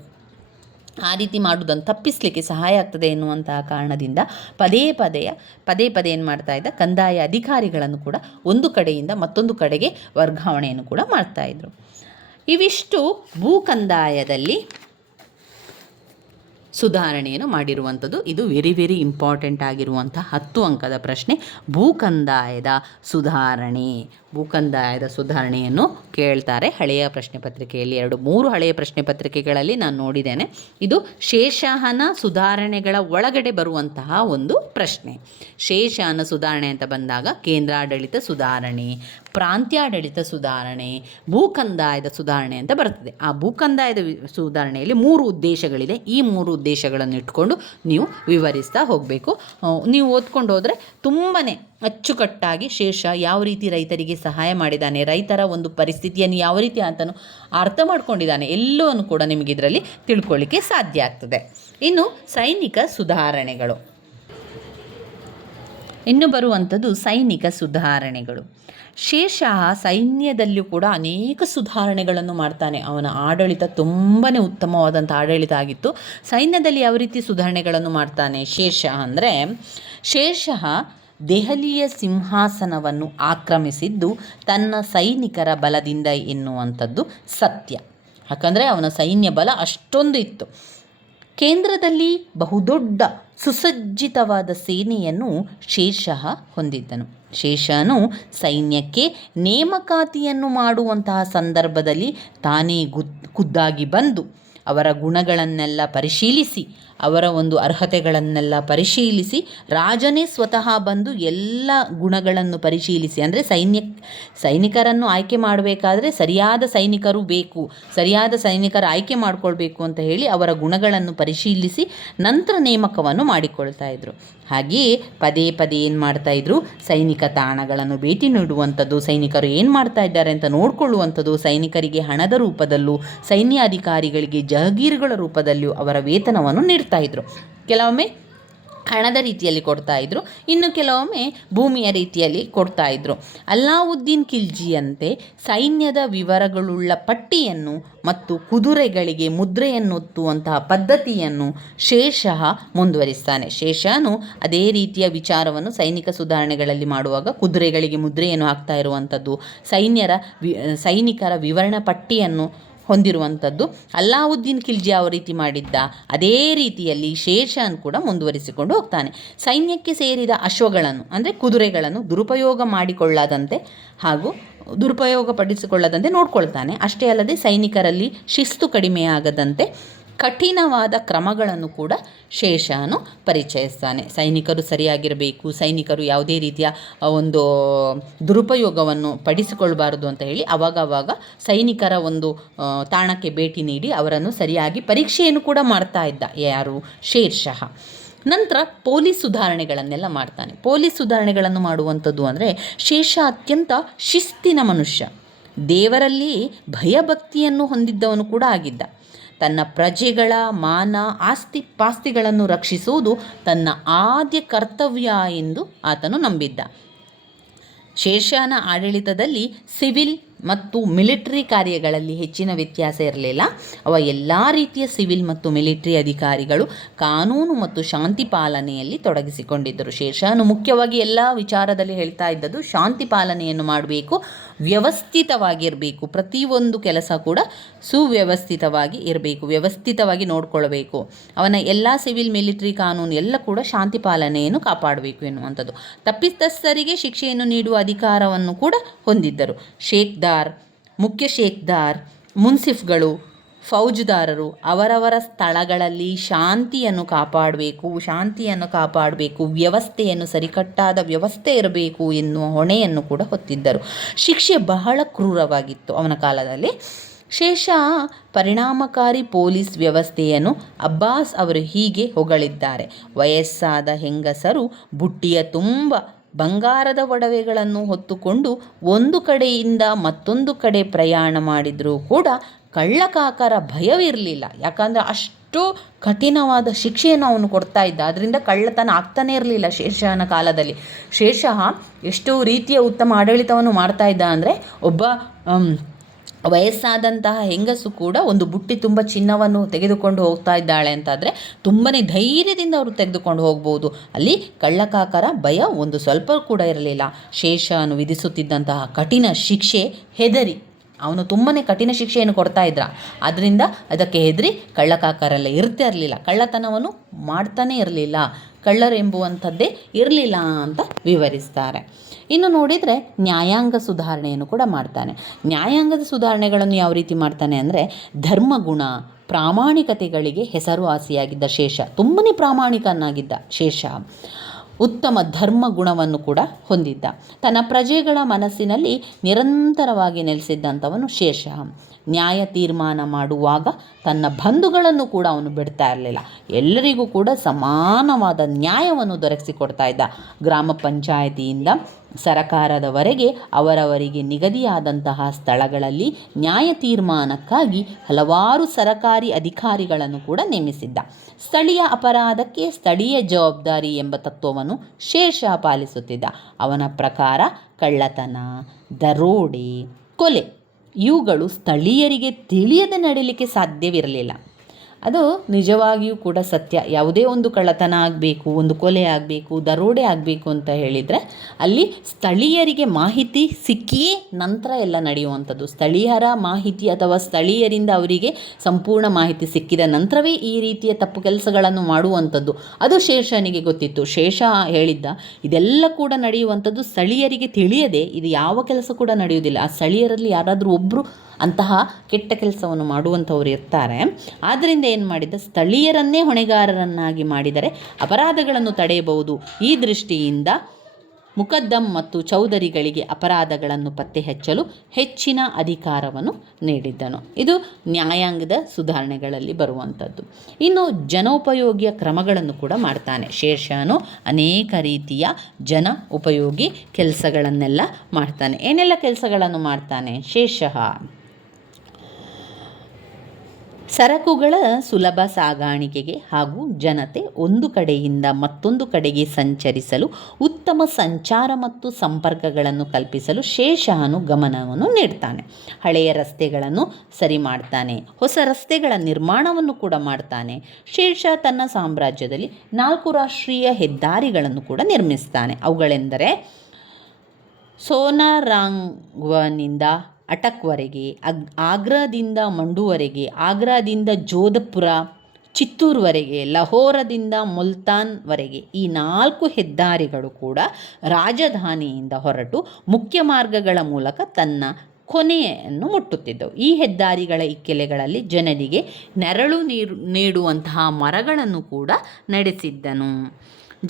ಆ ರೀತಿ ಮಾಡುವುದನ್ನು ತಪ್ಪಿಸಲಿಕ್ಕೆ ಸಹಾಯ ಆಗ್ತದೆ ಎನ್ನುವಂತಹ ಕಾರಣದಿಂದ ಪದೇ ಪದೇ ಏನು ಮಾಡ್ತಾಯಿದ್ದ, ಕಂದಾಯ ಅಧಿಕಾರಿಗಳನ್ನು ಕೂಡ ಒಂದು ಕಡೆಯಿಂದ ಮತ್ತೊಂದು ಕಡೆಗೆ ವರ್ಗಾವಣೆಯನ್ನು ಕೂಡ ಮಾಡ್ತಾಯಿದ್ರು. ಇವಿಷ್ಟು ಭೂ ಕಂದಾಯದಲ್ಲಿ ಸುಧಾರಣೆಯನ್ನು ಮಾಡಿರುವಂಥದ್ದು. ಇದು ವೆರಿ ವೆರಿ ಇಂಪಾರ್ಟೆಂಟ್ ಆಗಿರುವಂಥ 10 ಅಂಕದ ಪ್ರಶ್ನೆ. ಭೂ ಕಂದಾಯದ ಸುಧಾರಣೆಯನ್ನು ಕೇಳ್ತಾರೆ ಹಳೆಯ ಪ್ರಶ್ನೆ ಪತ್ರಿಕೆಯಲ್ಲಿ. 2-3 ಹಳೆಯ ಪ್ರಶ್ನೆ ಪತ್ರಿಕೆಗಳಲ್ಲಿ ನಾನು ನೋಡಿದ್ದೇನೆ. ಇದು ಶೇಷಹನ ಸುಧಾರಣೆಗಳ ಒಳಗಡೆ ಬರುವಂತಹ ಒಂದು ಪ್ರಶ್ನೆ. ಶೇಷಹನ ಸುಧಾರಣೆ ಅಂತ ಬಂದಾಗ ಕೇಂದ್ರಾಡಳಿತ ಸುಧಾರಣೆ, ಪ್ರಾಂತ್ಯಾಡಳಿತ ಸುಧಾರಣೆ, ಭೂ ಕಂದಾಯದ ಸುಧಾರಣೆ ಅಂತ ಬರ್ತದೆ. ಆ ಭೂ ಕಂದಾಯದ ಸುಧಾರಣೆಯಲ್ಲಿ 3 ಉದ್ದೇಶಗಳಿದೆ. ಈ 3 ಉದ್ದೇಶಗಳನ್ನು ಇಟ್ಕೊಂಡು ನೀವು ವಿವರಿಸ್ತಾ ಹೋಗಬೇಕು. ನೀವು ಓದ್ಕೊಂಡು ಹೋದರೆ ತುಂಬಾ ಅಚ್ಚುಕಟ್ಟಾಗಿ ಶೇಷ ಯಾವ ರೀತಿ ರೈತರಿಗೆ ಸಹಾಯ ಮಾಡಿದ್ದಾನೆ, ರೈತರ ಒಂದು ಪರಿಸ್ಥಿತಿಯನ್ನು ಯಾವ ರೀತಿ ಆತನು ಅರ್ಥ ಮಾಡ್ಕೊಂಡಿದ್ದಾನೆ, ಎಲ್ಲವನ್ನು ಕೂಡ ನಿಮಗೆ ಇದರಲ್ಲಿ ತಿಳ್ಕೊಳ್ಳಿಕ್ಕೆ ಸಾಧ್ಯ ಆಗ್ತದೆ. ಇನ್ನು ಸೈನಿಕ ಸುಧಾರಣೆಗಳು, ಇನ್ನು ಬರುವಂಥದ್ದು ಸೈನಿಕ ಸುಧಾರಣೆಗಳು. ಶೇಷಃ ಸೈನ್ಯದಲ್ಲಿಯೂ ಕೂಡ ಅನೇಕ ಸುಧಾರಣೆಗಳನ್ನು ಮಾಡ್ತಾನೆ. ಅವನ ಆಡಳಿತ ತುಂಬಾ ಉತ್ತಮವಾದಂಥ ಆಡಳಿತ ಆಗಿತ್ತು. ಸೈನ್ಯದಲ್ಲಿ ಯಾವ ರೀತಿ ಸುಧಾರಣೆಗಳನ್ನು ಮಾಡ್ತಾನೆ ಶೇಷಃ ದೆಹಲಿಯ ಸಿಂಹಾಸನವನ್ನು ಆಕ್ರಮಿಸಿದ್ದು ತನ್ನ ಸೈನಿಕರ ಬಲದಿಂದ ಎನ್ನುವಂಥದ್ದು ಸತ್ಯ. ಯಾಕಂದರೆ ಅವನ ಸೈನ್ಯ ಬಲ ಅಷ್ಟೊಂದು ಇತ್ತು. ಕೇಂದ್ರದಲ್ಲಿ ಬಹುದೊಡ್ಡ ಸುಸಜ್ಜಿತವಾದ ಸೇನೆಯನ್ನು ಶೇಷಃ ಹೊಂದಿದ್ದನು. ಶೇಷನು ಸೈನ್ಯಕ್ಕೆ ನೇಮಕಾತಿಯನ್ನು ಮಾಡುವಂತಹ ಸಂದರ್ಭದಲ್ಲಿ ತಾನೇ ಖುದ್ದಾಗಿ ಬಂದು ಅವರ ಗುಣಗಳನ್ನೆಲ್ಲ ಪರಿಶೀಲಿಸಿ, ಅವರ ಒಂದು ಅರ್ಹತೆಗಳನ್ನೆಲ್ಲ ಪರಿಶೀಲಿಸಿ, ರಾಜನೇ ಸ್ವತಃ ಬಂದು ಎಲ್ಲ ಗುಣಗಳನ್ನು ಪರಿಶೀಲಿಸಿ, ಅಂದರೆ ಸೈನಿಕರನ್ನು ಆಯ್ಕೆ ಮಾಡಬೇಕಾದ್ರೆ ಸರಿಯಾದ ಸೈನಿಕರು ಬೇಕು, ಸರಿಯಾದ ಸೈನಿಕರ ಆಯ್ಕೆ ಮಾಡಿಕೊಳ್ಬೇಕು ಅಂತ ಹೇಳಿ ಅವರ ಗುಣಗಳನ್ನು ಪರಿಶೀಲಿಸಿ ನಂತರ ನೇಮಕವನ್ನು ಮಾಡಿಕೊಳ್ತಾ ಇದ್ರು. ಹಾಗೆಯೇ ಪದೇ ಏನು ಮಾಡ್ತಾಯಿದ್ರು, ಸೈನಿಕ ತಾಣಗಳನ್ನು ಭೇಟಿ ನೀಡುವಂಥದ್ದು, ಸೈನಿಕರು ಏನು ಮಾಡ್ತಾ ಇದ್ದಾರೆ ಅಂತ ನೋಡಿಕೊಳ್ಳುವಂಥದ್ದು, ಸೈನಿಕರಿಗೆ ಹಣದ ರೂಪದಲ್ಲೂ ಸೈನ್ಯ ಅಧಿಕಾರಿಗಳಿಗೆ ಜಹಗೀರುಗಳ ರೂಪದಲ್ಲಿಯೂ ಅವರ ವೇತನವನ್ನು ನೀಡ್ತಾ ಇದ್ರು. ಕೆಲವೊಮ್ಮೆ ಹಣದ ರೀತಿಯಲ್ಲಿ ಕೊಡ್ತಾಯಿದ್ರು, ಇನ್ನು ಕೆಲವೊಮ್ಮೆ ಭೂಮಿಯ ರೀತಿಯಲ್ಲಿ ಕೊಡ್ತಾಯಿದ್ರು. ಅಲ್ಲಾವುದ್ದೀನ್ ಖಿಲ್ಜಿಯಂತೆ ಸೈನ್ಯದ ವಿವರಗಳುಳ್ಳ ಪಟ್ಟಿಯನ್ನು ಮತ್ತು ಕುದುರೆಗಳಿಗೆ ಮುದ್ರೆಯನ್ನೊತ್ತುವಂತಹ ಪದ್ಧತಿಯನ್ನು ಶೇಷಃ ಮುಂದುವರಿಸ್ತಾನೆ. ಶೇಷನು ಅದೇ ರೀತಿಯ ವಿಚಾರವನ್ನು ಸೈನಿಕ ಸುಧಾರಣೆಗಳಲ್ಲಿ ಮಾಡುವಾಗ ಕುದುರೆಗಳಿಗೆ ಮುದ್ರೆಯನ್ನು ಹಾಕ್ತಾ ಇರುವಂಥದ್ದು, ಸೈನಿಕರ ವಿವರಣ ಪಟ್ಟಿಯನ್ನು ಹೊಂದಿರುವಂಥದ್ದು ಅಲ್ಲಾವುದ್ದೀನ್ ಖಿಲ್ಜಿ ಯಾವ ರೀತಿ ಮಾಡಿದ್ದ ಅದೇ ರೀತಿಯಲ್ಲಿ ಶೇಷನ್ ಕೂಡ ಮುಂದುವರಿಸಿಕೊಂಡು ಹೋಗ್ತಾನೆ. ಸೈನ್ಯಕ್ಕೆ ಸೇರಿದ ಅಶ್ವಗಳನ್ನು ಅಂದರೆ ಕುದುರೆಗಳನ್ನು ದುರುಪಯೋಗ ಮಾಡಿಕೊಳ್ಳದಂತೆ ಹಾಗೂ ದುರುಪಯೋಗಪಡಿಸಿಕೊಳ್ಳದಂತೆ ನೋಡ್ಕೊಳ್ತಾನೆ. ಅಷ್ಟೇ ಅಲ್ಲದೆ ಸೈನಿಕರಲ್ಲಿ ಶಿಸ್ತು ಕಡಿಮೆಯಾಗದಂತೆ ಕಠಿಣವಾದ ಕ್ರಮಗಳನ್ನು ಕೂಡ ಶೇಷನು ಪರಿಚಯಿಸ್ತಾನೆ. ಸೈನಿಕರು ಸರಿಯಾಗಿರಬೇಕು, ಸೈನಿಕರು ಯಾವುದೇ ರೀತಿಯ ಒಂದು ದುರುಪಯೋಗವನ್ನು ಪಡಿಸಿಕೊಳ್ಬಾರದು ಅಂತ ಹೇಳಿ ಅವಾಗ ಸೈನಿಕರ ಒಂದು ತಾಣಕ್ಕೆ ಭೇಟಿ ನೀಡಿ ಅವರನ್ನು ಸರಿಯಾಗಿ ಪರೀಕ್ಷೆಯನ್ನು ಕೂಡ ಮಾಡ್ತಾ ಇದ್ದ ಯಾರು, ಶೇರ್ಷಃ. ನಂತರ ಪೊಲೀಸ್ ಸುಧಾರಣೆಗಳನ್ನೆಲ್ಲ ಮಾಡ್ತಾನೆ. ಪೊಲೀಸ್ ಸುಧಾರಣೆಗಳನ್ನು ಮಾಡುವಂಥದ್ದು ಅಂದರೆ ಶೇಷ ಅತ್ಯಂತ ಶಿಸ್ತಿನ ಮನುಷ್ಯ, ದೇವರಲ್ಲಿ ಭಯಭಕ್ತಿಯನ್ನು ಹೊಂದಿದ್ದವನು ಕೂಡ ಆಗಿದ್ದ. ತನ್ನ ಪ್ರಜೆಗಳ ಮಾನ ಪಾಸ್ತಿಗಳನ್ನು ರಕ್ಷಿಸುವುದು ತನ್ನ ಆದ್ಯ ಕರ್ತವ್ಯ ಎಂದು ಆತನು ನಂಬಿದ್ದ. ಶೇಷನ ಆಡಳಿತದಲ್ಲಿ ಸಿವಿಲ್ ಮತ್ತು ಮಿಲಿಟರಿ ಕಾರ್ಯಗಳಲ್ಲಿ ಹೆಚ್ಚಿನ ವ್ಯತ್ಯಾಸ ಇರಲಿಲ್ಲ. ಎಲ್ಲ ರೀತಿಯ ಸಿವಿಲ್ ಮತ್ತು ಮಿಲಿಟರಿ ಅಧಿಕಾರಿಗಳು ಕಾನೂನು ಮತ್ತು ಶಾಂತಿ ಪಾಲನೆಯಲ್ಲಿ ತೊಡಗಿಸಿಕೊಂಡಿದ್ದರು. ಶೇಷನು ಮುಖ್ಯವಾಗಿ ಎಲ್ಲ ವಿಚಾರದಲ್ಲಿ ಹೇಳ್ತಾ ಇದ್ದದ್ದು ಶಾಂತಿ ಪಾಲನೆಯನ್ನು ಮಾಡಬೇಕು, ವ್ಯವಸ್ಥಿತವಾಗಿರಬೇಕು, ಪ್ರತಿಯೊಂದು ಕೆಲಸ ಕೂಡ ಸುವ್ಯವಸ್ಥಿತವಾಗಿ ಇರಬೇಕು, ವ್ಯವಸ್ಥಿತವಾಗಿ ನೋಡಿಕೊಳ್ಬೇಕು. ಅವನ ಎಲ್ಲ ಸಿವಿಲ್ ಮಿಲಿಟರಿ ಕಾನೂನು ಎಲ್ಲ ಕೂಡ ಶಾಂತಿ ಪಾಲನೆಯನ್ನು ಕಾಪಾಡಬೇಕು ಎನ್ನುವಂಥದ್ದು. ತಪ್ಪಿತಸ್ಥರಿಗೆ ಶಿಕ್ಷೆಯನ್ನು ನೀಡುವ ಅಧಿಕಾರವನ್ನು ಕೂಡ ಹೊಂದಿದ್ದರು. ಮುಖ್ಯ ಶೇಖ್ದಾರ್ ಮುನ್ಸಿಫ್ಗಳು, ಫೌಜದಾರರು ಅವರವರ ಸ್ಥಳಗಳಲ್ಲಿ ಶಾಂತಿಯನ್ನು ಕಾಪಾಡಬೇಕು, ವ್ಯವಸ್ಥೆಯನ್ನು ಸರಿಕಟ್ಟಾದ ವ್ಯವಸ್ಥೆ ಇರಬೇಕು ಎನ್ನುವ ಹೊಣೆಯನ್ನು ಕೂಡ ಹೊತ್ತಿದ್ದರು. ಶಿಕ್ಷೆ ಬಹಳ ಕ್ರೂರವಾಗಿತ್ತು ಅವನ ಕಾಲದಲ್ಲಿ. ಶೇಷ ಪರಿಣಾಮಕಾರಿ ಪೊಲೀಸ್ ವ್ಯವಸ್ಥೆಯನ್ನು ಅಬ್ಬಾಸ್ ಅವರು ಹೀಗೆ ಹೊಗಳಿದ್ದಾರೆ: ವಯಸ್ಸಾದ ಹೆಂಗಸರು ಬುಟ್ಟಿಯ ತುಂಬ ಬಂಗಾರದ ಒಡವೆಗಳನ್ನು ಹೊತ್ತುಕೊಂಡು ಒಂದು ಕಡೆಯಿಂದ ಮತ್ತೊಂದು ಕಡೆ ಪ್ರಯಾಣ ಮಾಡಿದರೂ ಕೂಡ ಕಳ್ಳಕಾಕರ ಭಯವಿರಲಿಲ್ಲ. ಯಾಕಂದರೆ ಅಷ್ಟು ಕಠಿಣವಾದ ಶಿಕ್ಷೆಯನ್ನು ಅವನು ಕೊಡ್ತಾ ಇದ್ದ. ಅದರಿಂದ ಕಳ್ಳತನ ಆಗ್ತಾನೇ ಇರಲಿಲ್ಲ ಶೇಷನ ಕಾಲದಲ್ಲಿ. ಶೇಷ ಎಷ್ಟು ರೀತಿಯ ಉತ್ತಮ ಆಡಳಿತವನ್ನು ಮಾಡ್ತಾ ಇದ್ದ ಅಂದರೆ, ಒಬ್ಬ ವಯಸ್ಸಾದಂತಹ ಹೆಂಗಸು ಕೂಡ ಒಂದು ಬುಟ್ಟಿ ತುಂಬ ಚಿನ್ನವನ್ನು ತೆಗೆದುಕೊಂಡು ಹೋಗ್ತಾ ಇದ್ದಾಳೆ ಅಂತಾದರೆ ತುಂಬಾ ಧೈರ್ಯದಿಂದ ಅವರು ತೆಗೆದುಕೊಂಡು ಹೋಗ್ಬೋದು. ಅಲ್ಲಿ ಕಳ್ಳಕಾಕರ ಭಯ ಒಂದು ಸ್ವಲ್ಪ ಕೂಡ ಇರಲಿಲ್ಲ. ಶೇಷನು ವಿಧಿಸುತ್ತಿದ್ದಂತಹ ಕಠಿಣ ಶಿಕ್ಷೆ ಹೆದರಿ ಅವನು ತುಂಬಾ ಕಠಿಣ ಶಿಕ್ಷೆಯನ್ನು ಕೊಡ್ತಾ ಇದ್ದ. ಆದ್ದರಿಂದ ಅದಕ್ಕೆ ಹೆದರಿ ಕಳ್ಳಕಾಕರೆಲ್ಲ ಇರ್ತಾ ಇರಲಿಲ್ಲ, ಕಳ್ಳತನವನ್ನು ಮಾಡ್ತಾನೇ ಇರಲಿಲ್ಲ, ಕಳ್ಳರು ಎಂಬುವಂಥದ್ದೇ ಇರಲಿಲ್ಲ ಅಂತ ವಿವರಿಸ್ತಾರೆ. ಇನ್ನು ನೋಡಿದರೆ ನ್ಯಾಯಾಂಗ ಸುಧಾರಣೆಯನ್ನು ಕೂಡ ಮಾಡ್ತಾನೆ. ನ್ಯಾಯಾಂಗದ ಸುಧಾರಣೆಗಳನ್ನು ಯಾವ ರೀತಿ ಮಾಡ್ತಾನೆ ಅಂದರೆ, ಧರ್ಮಗುಣ, ಪ್ರಾಮಾಣಿಕತೆಗಳಿಗೆ ಹೆಸರುವಾಸಿಯಾಗಿದ್ದ ಶೇಷ, ತುಂಬನೇ ಪ್ರಾಮಾಣಿಕನಾಗಿದ್ದ ಶೇಷ, ಉತ್ತಮ ಧರ್ಮ ಗುಣವನ್ನು ಕೂಡ ಹೊಂದಿದ್ದ. ತನ್ನ ಪ್ರಜೆಗಳ ಮನಸ್ಸಿನಲ್ಲಿ ನಿರಂತರವಾಗಿ ನೆಲೆಸಿದ್ದಂಥವನು ಶೇಷ. ನ್ಯಾಯ ತೀರ್ಮಾನ ಮಾಡುವಾಗ ತನ್ನ ಬಂಧುಗಳನ್ನು ಕೂಡ ಅವನು ಬಿಡ್ತಾ ಇರಲಿಲ್ಲ. ಎಲ್ಲರಿಗೂ ಕೂಡ ಸಮಾನವಾದ ನ್ಯಾಯವನ್ನು ದೊರಕಿಸಿಕೊಡ್ತಾ ಇದ್ದ. ಗ್ರಾಮ ಪಂಚಾಯಿತಿಯಿಂದ ಸರಕಾರದವರೆಗೆ ಅವರವರಿಗೆ ನಿಗದಿಯಾದಂತಹ ಸ್ಥಳಗಳಲ್ಲಿ ನ್ಯಾಯ ತೀರ್ಮಾನಕ್ಕಾಗಿ ಹಲವಾರು ಸರಕಾರಿ ಅಧಿಕಾರಿಗಳನ್ನು ಕೂಡ ನೇಮಿಸಿದ್ದ. ಸ್ಥಳೀಯ ಅಪರಾಧಕ್ಕೆ ಸ್ಥಳೀಯ ಜವಾಬ್ದಾರಿ ಎಂಬ ತತ್ವವನ್ನು ಶೇಷ ಪಾಲಿಸುತ್ತಿದ್ದ. ಅವನ ಪ್ರಕಾರ ಕಳ್ಳತನ, ದರೋಡೆ, ಕೊಲೆ ಇವುಗಳು ಸ್ಥಳೀಯರಿಗೆ ತಿಳಿಯದೆ ನಡೀಲಿಕ್ಕೆ ಸಾಧ್ಯವಿರಲಿಲ್ಲ. ಅದು ನಿಜವಾಗಿಯೂ ಕೂಡ ಸತ್ಯ. ಯಾವುದೇ ಒಂದು ಕಳ್ಳತನ ಆಗಬೇಕು, ಒಂದು ಕೊಲೆ ಆಗಬೇಕು, ದರೋಡೆ ಆಗಬೇಕು ಅಂತ ಹೇಳಿದರೆ ಅಲ್ಲಿ ಸ್ಥಳೀಯರಿಗೆ ಮಾಹಿತಿ ಸಿಕ್ಕಿಯೇ ನಂತರ ಎಲ್ಲ ನಡೆಯುವಂಥದ್ದು. ಸ್ಥಳೀಯರ ಮಾಹಿತಿ ಅಥವಾ ಸ್ಥಳೀಯರಿಂದ ಅವರಿಗೆ ಸಂಪೂರ್ಣ ಮಾಹಿತಿ ಸಿಕ್ಕಿದ ನಂತರವೇ ಈ ರೀತಿಯ ತಪ್ಪು ಕೆಲಸಗಳನ್ನು ಮಾಡುವಂಥದ್ದು. ಅದು ಶೇಷನಿಗೆ ಗೊತ್ತಿತ್ತು. ಶೇಷ ಹೇಳಿದ್ದ, ಇದೆಲ್ಲ ಕೂಡ ನಡೆಯುವಂಥದ್ದು ಸ್ಥಳೀಯರಿಗೆ ತಿಳಿಯದೆ ಇದು ಯಾವ ಕೆಲಸ ಕೂಡ ನಡೆಯುವುದಿಲ್ಲ. ಆ ಸ್ಥಳೀಯರಲ್ಲಿ ಯಾರಾದರೂ ಒಬ್ಬರು ಅಂತಹ ಕೆಟ್ಟ ಕೆಲಸವನ್ನು ಮಾಡುವಂಥವ್ರು ಇರ್ತಾರೆ. ಆದ್ದರಿಂದ ಏನು ಮಾಡಿದ, ಸ್ಥಳೀಯರನ್ನೇ ಹೊಣೆಗಾರರನ್ನಾಗಿ ಮಾಡಿದರೆ ಅಪರಾಧಗಳನ್ನು ತಡೆಯಬಹುದು. ಈ ದೃಷ್ಟಿಯಿಂದ ಮುಕದ್ದಮ್ ಮತ್ತು ಚೌಧರಿಗಳಿಗೆ ಅಪರಾಧಗಳನ್ನು ಪತ್ತೆ ಹಚ್ಚಲು ಹೆಚ್ಚಿನ ಅಧಿಕಾರವನ್ನು ನೀಡಿದ್ದನು. ಇದು ನ್ಯಾಯಾಂಗದ ಸುಧಾರಣೆಗಳಲ್ಲಿ ಬರುವಂಥದ್ದು. ಇನ್ನು ಜನೋಪಯೋಗಿಯ ಕ್ರಮಗಳನ್ನು ಕೂಡ ಮಾಡ್ತಾನೆ ಶೇಷನು. ಅನೇಕ ರೀತಿಯ ಜನ ಉಪಯೋಗಿ ಕೆಲಸಗಳನ್ನೆಲ್ಲ ಮಾಡ್ತಾನೆ. ಏನೆಲ್ಲ ಕೆಲಸಗಳನ್ನು ಮಾಡ್ತಾನೆ ಶೇಷ? ಸರಕುಗಳ ಸುಲಭ ಸಾಗಾಣಿಕೆಗೆ ಹಾಗೂ ಜನತೆ ಒಂದು ಕಡೆಯಿಂದ ಮತ್ತೊಂದು ಕಡೆಗೆ ಸಂಚರಿಸಲು ಉತ್ತಮ ಸಂಚಾರ ಮತ್ತು ಸಂಪರ್ಕಗಳನ್ನು ಕಲ್ಪಿಸಲು ಶೇಷನು ಗಮನವನ್ನು ನೀಡ್ತಾನೆ. ಹಳೆಯ ರಸ್ತೆಗಳನ್ನು ಸರಿ ಮಾಡ್ತಾನೆ, ಹೊಸ ರಸ್ತೆಗಳ ನಿರ್ಮಾಣವನ್ನು ಕೂಡ ಮಾಡ್ತಾನೆ. ಶೇಷ ತನ್ನ ಸಾಮ್ರಾಜ್ಯದಲ್ಲಿ 4 ರಾಷ್ಟ್ರೀಯ ಹೆದ್ದಾರಿಗಳನ್ನು ಕೂಡ ನಿರ್ಮಿಸ್ತಾನೆ. ಅವುಗಳೆಂದರೆ ಸೋನಾರಾಂಗ್ವನಿಂದ ಅಟಕ್ವರೆಗೆ, ಆಗ್ರಾದಿಂದ ಮಂಡುವರೆಗೆ, ಆಗ್ರಾದಿಂದ ಜೋಧಪುರ, ಚಿತ್ತೂರ್ವರೆಗೆ, ಲಾಹೋರದಿಂದ ಮುಲ್ತಾನ್ವರೆಗೆ. ಈ 4 ಹೆದ್ದಾರಿಗಳು ಕೂಡ ರಾಜಧಾನಿಯಿಂದ ಹೊರಟು ಮುಖ್ಯ ಮಾರ್ಗಗಳ ಮೂಲಕ ತನ್ನ ಕೊನೆಯನ್ನು ಮುಟ್ಟುತ್ತಿದ್ದವು. ಈ ಹೆದ್ದಾರಿಗಳ ಇಕ್ಕೆಲೆಗಳಲ್ಲಿ ಜನರಿಗೆ ನೆರಳು ನೀಡುವಂತಹ ಮರಗಳನ್ನು ಕೂಡ ನಡೆಸಿದ್ದನು.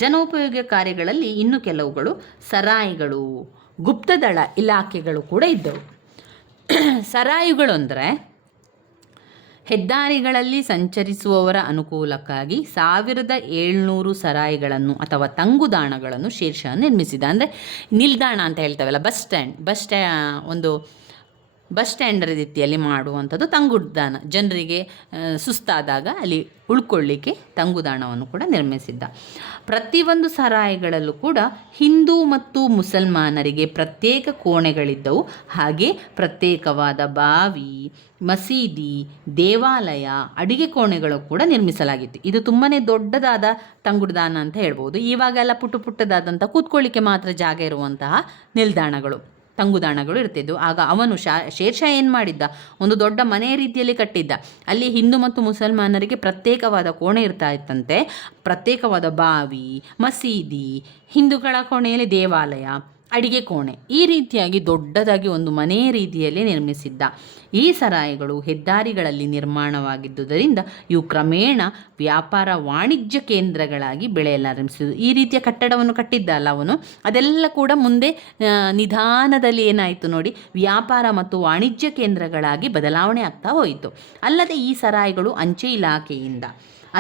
ಜನೋಪಯೋಗಿ ಕಾರ್ಯಗಳಲ್ಲಿ ಇನ್ನು ಕೆಲವುಗಳು ಸರಾಯಿಗಳು, ಗುಪ್ತದಳ ಇಲಾಖೆಗಳು ಕೂಡ ಇದ್ದವು. ಸರಾಯುಗಳು ಅಂದರೆ ಹೆದ್ದಾರಿಗಳಲ್ಲಿ ಸಂಚರಿಸುವವರ ಅನುಕೂಲಕ್ಕಾಗಿ 1700 ಸರಾಯಿಗಳನ್ನು ಅಥವಾ ತಂಗುದಾಣಗಳನ್ನು ಶೇಷ ನಿರ್ಮಿಸಿದ. ಅಂದರೆ ನಿಲ್ದಾಣ ಅಂತ ಹೇಳ್ತೇವಲ್ಲ, ಒಂದು ಬಸ್ ಸ್ಟ್ಯಾಂಡ್ ರೀತಿಯಲ್ಲಿ ಮಾಡುವಂಥದ್ದು ತಂಗುದಾಣ. ಜನರಿಗೆ ಸುಸ್ತಾದಾಗ ಅಲ್ಲಿ ಉಳ್ಕೊಳ್ಳಿಕ್ಕೆ ತಂಗುದಾಣವನ್ನು ಕೂಡ ನಿರ್ಮಿಸಿದ್ದ. ಪ್ರತಿಯೊಂದು ಸರಾಯಿಗಳಲ್ಲೂ ಕೂಡ ಹಿಂದೂ ಮತ್ತು ಮುಸಲ್ಮಾನರಿಗೆ ಪ್ರತ್ಯೇಕ ಕೋಣೆಗಳಿದ್ದವು. ಹಾಗೆ ಪ್ರತ್ಯೇಕವಾದ ಬಾವಿ, ಮಸೀದಿ, ದೇವಾಲಯ, ಅಡಿಗೆ ಕೋಣೆಗಳು ಕೂಡ ನಿರ್ಮಿಸಲಾಗಿತ್ತು. ಇದು ತುಂಬಾ ದೊಡ್ಡದಾದ ತಂಗುದಾಣ ಅಂತ ಹೇಳ್ಬೋದು. ಇವಾಗೆಲ್ಲ ಪುಟ್ಟದಾದಂಥ ಕೂತ್ಕೊಳ್ಳಿಕ್ಕೆ ಮಾತ್ರ ಜಾಗ ಇರುವಂತಹ ನಿಲ್ದಾಣಗಳು, ತಂಗುದಾಣಗಳು ಇರ್ತಿದ್ವು. ಆಗ ಅವನು ಶೇಷ ಏನು ಮಾಡಿದ್ದ, ಒಂದು ದೊಡ್ಡ ಮನೆಯ ರೀತಿಯಲ್ಲಿ ಕಟ್ಟಿದ್ದ. ಅಲ್ಲಿ ಹಿಂದೂ ಮತ್ತು ಮುಸಲ್ಮಾನರಿಗೆ ಪ್ರತ್ಯೇಕವಾದ ಕೋಣೆ ಇರ್ತಾ ಇತ್ತಂತೆ. ಪ್ರತ್ಯೇಕವಾದ ಬಾವಿ, ಮಸೀದಿ, ಹಿಂದೂಗಳ ಕೋಣೆಯಲ್ಲಿ ದೇವಾಲಯ, ಅಡಿಗೆ ಕೋಣೆ ಈ ರೀತಿಯಾಗಿ ದೊಡ್ಡದಾಗಿ ಒಂದು ಮನೆ ರೀತಿಯಲ್ಲಿ ನಿರ್ಮಿಸಿದ್ದ. ಈ ಸರಾಯಿಗಳು ಹೆದ್ದಾರಿಗಳಲ್ಲಿ ನಿರ್ಮಾಣವಾಗಿದ್ದುದರಿಂದ ಇವು ಕ್ರಮೇಣ ವ್ಯಾಪಾರ ವಾಣಿಜ್ಯ ಕೇಂದ್ರಗಳಾಗಿ ಬೆಳೆಯಲಾರಂಭಿಸಿದವು. ಈ ರೀತಿಯ ಕಟ್ಟಡವನ್ನು ಕಟ್ಟಿದ್ದ ಅಲ್ಲ ಅವನು, ಅದೆಲ್ಲ ಕೂಡ ಮುಂದೆ ನಿಧಾನದಲ್ಲಿ ಏನಾಯಿತು ನೋಡಿ, ವ್ಯಾಪಾರ ಮತ್ತು ವಾಣಿಜ್ಯ ಕೇಂದ್ರಗಳಾಗಿ ಬದಲಾವಣೆ ಆಗ್ತಾ ಹೋಯಿತು. ಅಲ್ಲದೆ ಈ ಸರಾಯಿಗಳು ಅಂಚೆ ಇಲಾಖೆಯಿಂದ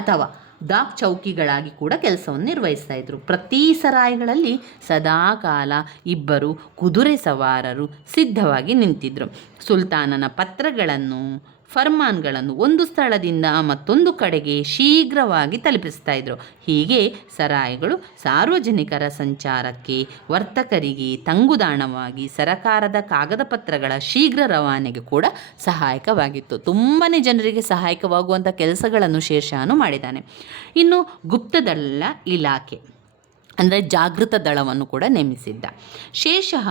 ಅಥವಾ ಡಾಕ್ ಚೌಕಿಗಳಾಗಿ ಕೂಡ ಕೆಲಸವನ್ನು ನಿರ್ವಹಿಸ್ತಾ ಇದ್ರು. ಪ್ರತಿ ಸರಾಯಿಗಳಲ್ಲಿ ಸದಾಕಾಲ ಇಬ್ಬರು ಕುದುರೆ ಸವಾರರು ಸಿದ್ಧವಾಗಿ ನಿಂತಿದ್ದರು. ಸುಲ್ತಾನನ ಪತ್ರಗಳನ್ನು, ಫರ್ಮಾನ್ಗಳನ್ನು ಒಂದು ಸ್ಥಳದಿಂದ ಮತ್ತೊಂದು ಕಡೆಗೆ ಶೀಘ್ರವಾಗಿ ತಲುಪಿಸ್ತಾ ಇದ್ರು. ಹೀಗೆ ಸರಾಯಿಗಳು ಸಾರ್ವಜನಿಕರ ಸಂಚಾರಕ್ಕೆ, ವರ್ತಕರಿಗೆ ತಂಗುದಾಣವಾಗಿ, ಸರಕಾರದ ಕಾಗದ ಪತ್ರಗಳ ಶೀಘ್ರ ರವಾನೆಗೆ ಕೂಡ ಸಹಾಯಕವಾಗಿತ್ತು. ತುಂಬಾ ಜನರಿಗೆ ಸಹಾಯಕವಾಗುವಂಥ ಕೆಲಸಗಳನ್ನು ಶೇರ್ಷಾನು ಮಾಡಿದ್ದಾನೆ. ಇನ್ನು ಗುಪ್ತದಳ ಇಲಾಖೆ ಅಂದರೆ ಜಾಗೃತ ದಳವನ್ನು ಕೂಡ ನೇಮಿಸಿದ್ದ. ಶೇಷಃ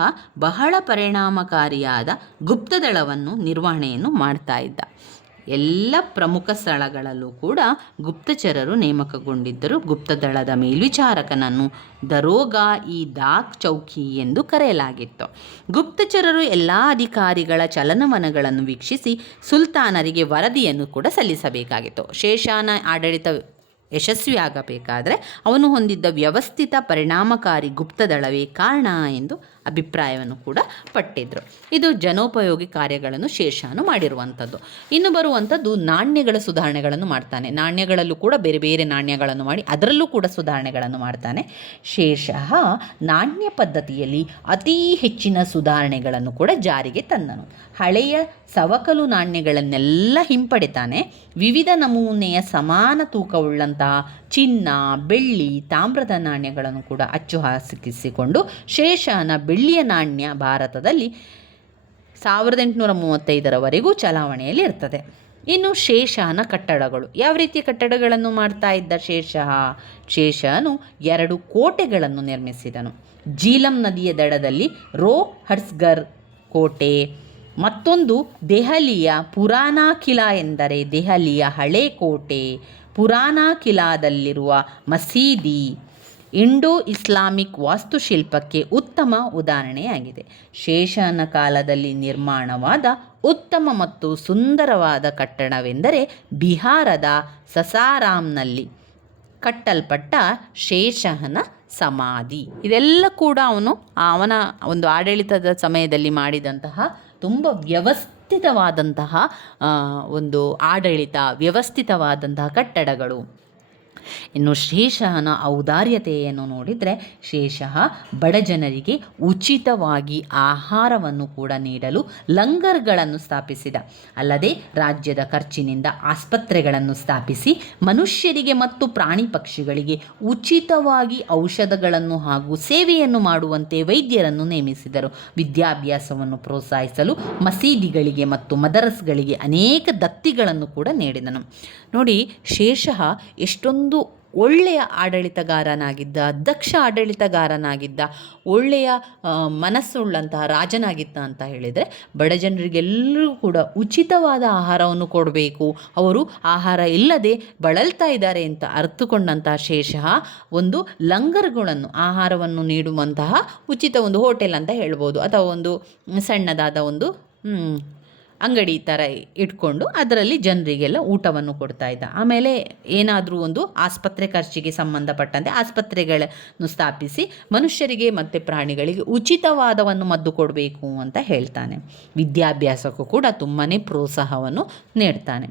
ಬಹಳ ಪರಿಣಾಮಕಾರಿಯಾದ ಗುಪ್ತದಳವನ್ನು ನಿರ್ವಹಣೆಯನ್ನು ಮಾಡ್ತಾ ಇದ್ದ. ಎಲ್ಲ ಪ್ರಮುಖ ಸ್ಥಳಗಳಲ್ಲೂ ಕೂಡ ಗುಪ್ತಚರರು ನೇಮಕಗೊಂಡಿದ್ದರು. ಗುಪ್ತದಳದ ಮೇಲ್ವಿಚಾರಕನನ್ನು ದರೋಗಾ ಇ ಡಾಕ್ ಚೌಕಿ ಎಂದು ಕರೆಯಲಾಗಿತ್ತು. ಗುಪ್ತಚರರು ಎಲ್ಲ ಅಧಿಕಾರಿಗಳ ಚಲನವಲನಗಳನ್ನು ವೀಕ್ಷಿಸಿ ಸುಲ್ತಾನರಿಗೆ ವರದಿಯನ್ನು ಕೂಡ ಸಲ್ಲಿಸಬೇಕಾಗಿತ್ತು. ಶೇಷಾನ ಆಡಳಿತ ಯಶಸ್ವಿಯಾಗಬೇಕಾದರೆ ಅವನು ಹೊಂದಿದ್ದ ವ್ಯವಸ್ಥಿತ ಪರಿಣಾಮಕಾರಿ ಗುಪ್ತದಳವೇ ಕಾರಣ ಎಂದು ಅಭಿಪ್ರಾಯವನ್ನು ಕೂಡ ಪಟ್ಟಿದ್ದರು. ಇದು ಜನೋಪಯೋಗಿ ಕಾರ್ಯಗಳನ್ನು ಶೇಷಾನು ಮಾಡಿರುವಂಥದ್ದು. ಇನ್ನು ಬರುವಂಥದ್ದು ನಾಣ್ಯಗಳ ಸುಧಾರಣೆಗಳನ್ನು ಮಾಡ್ತಾನೆ. ನಾಣ್ಯಗಳಲ್ಲೂ ಕೂಡ ಬೇರೆ ಬೇರೆ ನಾಣ್ಯಗಳನ್ನು ಮಾಡಿ ಅದರಲ್ಲೂ ಕೂಡ ಸುಧಾರಣೆಗಳನ್ನು ಮಾಡ್ತಾನೆ. ಶೇಷಃ ನಾಣ್ಯ ಪದ್ಧತಿಯಲ್ಲಿ ಅತೀ ಹೆಚ್ಚಿನ ಸುಧಾರಣೆಗಳನ್ನು ಕೂಡ ಜಾರಿಗೆ ತಂದನು. ಹಳೆಯ ಸವಕಲು ನಾಣ್ಯಗಳನ್ನೆಲ್ಲ ಹಿಂಪಡಿತಾನೆ. ವಿವಿಧ ನಮೂನೆಯ ಸಮಾನ ತೂಕವುಳ್ಳಂತಹ ಚಿನ್ನ, ಬೆಳ್ಳಿ, ತಾಮ್ರದ ನಾಣ್ಯಗಳನ್ನು ಕೂಡ ಅಚ್ಚು ಹಾಕಿಸಿಕೊಂಡು ಶೇಷಾನ ಬೆಳ್ಳಿಯ ನಾಣ್ಯ ಭಾರತದಲ್ಲಿ 1835ರವರೆಗೂ ಚಲಾವಣೆಯಲ್ಲಿ ಇರ್ತದೆ. ಇನ್ನು ಶೇಷಾನ ಕಟ್ಟಡಗಳು, ಯಾವ ರೀತಿಯ ಕಟ್ಟಡಗಳನ್ನು ಮಾಡ್ತಾ ಇದ್ದ ಶೇಷಾನು 2 ಕೋಟೆಗಳನ್ನು ನಿರ್ಮಿಸಿದನು. ಜೀಲಂ ನದಿಯ ದಡದಲ್ಲಿ ರೋಹರ್ಸ್ಗರ್ ಕೋಟೆ, ಮತ್ತೊಂದು ದೆಹಲಿಯ ಪುರಾನಾ ಕಿಲಾ ಎಂದರೆ ದೆಹಲಿಯ ಹಳೆ ಕೋಟೆ. ಪುರಾನಾ ಕಿಲಾದಲ್ಲಿರುವ ಮಸೀದಿ ಇಂಡೋ ಇಸ್ಲಾಮಿಕ್ ವಾಸ್ತುಶಿಲ್ಪಕ್ಕೆ ಉತ್ತಮ ಉದಾಹರಣೆಯಾಗಿದೆ. ಶೇಷಾನ ಕಾಲದಲ್ಲಿ ನಿರ್ಮಾಣವಾದ ಉತ್ತಮ ಮತ್ತು ಸುಂದರವಾದ ಕಟ್ಟಡವೆಂದರೆ ಬಿಹಾರದ ಸಸಾರಾಂನಲ್ಲಿ ಕಟ್ಟಲ್ಪಟ್ಟ ಶೇಷಾನ ಸಮಾಧಿ. ಇದೆಲ್ಲ ಕೂಡ ಅವನ ಒಂದು ಆಡಳಿತದ ಸಮಯದಲ್ಲಿ ಮಾಡಿದಂತಹ ತುಂಬ ವ್ಯವಸ್ಥಿತವಾದಂತಹ ಒಂದು ಆಡಳಿತ, ವ್ಯವಸ್ಥಿತವಾದಂತಹ ಕಟ್ಟಡಗಳು. ಇನ್ನು ಶೇಷನ ಔದಾರ್ಯತೆಯನ್ನು ನೋಡಿದರೆ ಶೇಷಃ ಬಡ ಜನರಿಗೆ ಉಚಿತವಾಗಿ ಆಹಾರವನ್ನು ಕೂಡ ನೀಡಲು ಲಂಗರ್ಗಳನ್ನು ಸ್ಥಾಪಿಸಿದ. ಅಲ್ಲದೆ ರಾಜ್ಯದ ಖರ್ಚಿನಿಂದ ಆಸ್ಪತ್ರೆಗಳನ್ನು ಸ್ಥಾಪಿಸಿ ಮನುಷ್ಯರಿಗೆ ಮತ್ತು ಪ್ರಾಣಿ ಪಕ್ಷಿಗಳಿಗೆ ಉಚಿತವಾಗಿ ಔಷಧಗಳನ್ನು ಹಾಗೂ ಸೇವೆಯನ್ನು ಮಾಡುವಂತೆ ವೈದ್ಯರನ್ನು ನೇಮಿಸಿದರು. ವಿದ್ಯಾಭ್ಯಾಸವನ್ನು ಪ್ರೋತ್ಸಾಹಿಸಲು ಮಸೀದಿಗಳಿಗೆ ಮತ್ತು ಮದರಸ್ಗಳಿಗೆ ಅನೇಕ ದತ್ತಿಗಳನ್ನು ಕೂಡ ನೀಡಿದನು. ನೋಡಿ, ಶೇಷಃ ಎಷ್ಟೊಂದು ಒಳ್ಳೆಯ ಆಡಳಿತಗಾರನಾಗಿದ್ದ, ದಕ್ಷ ಆಡಳಿತಗಾರನಾಗಿದ್ದ, ಒಳ್ಳೆಯ ಮನಸ್ಸುಳ್ಳಂತಹ ರಾಜನಾಗಿದ್ದ ಅಂತ ಹೇಳಿದರೆ ಬಡ ಜನರಿಗೆಲ್ಲರೂ ಕೂಡ ಉಚಿತವಾದ ಆಹಾರವನ್ನು ಕೊಡಬೇಕು, ಅವರು ಆಹಾರ ಇಲ್ಲದೆ ಬಳಲ್ತಾ ಇದ್ದಾರೆ ಅಂತ ಅರ್ಥಕೊಂಡಂತಹ ಶೇಷಃ ಒಂದು ಲಂಗರ್ಗಳನ್ನು, ಆಹಾರವನ್ನು ನೀಡುವಂತಹ ಉಚಿತ ಒಂದು ಹೋಟೆಲ್ ಅಂತ ಹೇಳ್ಬೋದು, ಅಥವಾ ಒಂದು ಸಣ್ಣದಾದ ಒಂದು ಅಂಗಡಿ ಥರ ಇಟ್ಕೊಂಡು ಅದರಲ್ಲಿ ಜನರಿಗೆಲ್ಲ ಊಟವನ್ನು ಕೊಡ್ತಾ ಇದ್ದ. ಆಮೇಲೆ ಏನಾದರೂ ಒಂದು ಆಸ್ಪತ್ರೆ ಖರ್ಚಿಗೆ ಸಂಬಂಧಪಟ್ಟಂತೆ ಆಸ್ಪತ್ರೆಗಳನ್ನು ಸ್ಥಾಪಿಸಿ ಮನುಷ್ಯರಿಗೆ ಮತ್ತು ಪ್ರಾಣಿಗಳಿಗೆ ಉಚಿತವಾದವನ್ನು ಮದ್ದು ಕೊಡಬೇಕು ಅಂತ ಹೇಳ್ತಾನೆ. ವಿದ್ಯಾಭ್ಯಾಸಕ್ಕೂ ಕೂಡ ತುಂಬಾ ಪ್ರೋತ್ಸಾಹವನ್ನು ನೀಡ್ತಾನೆ.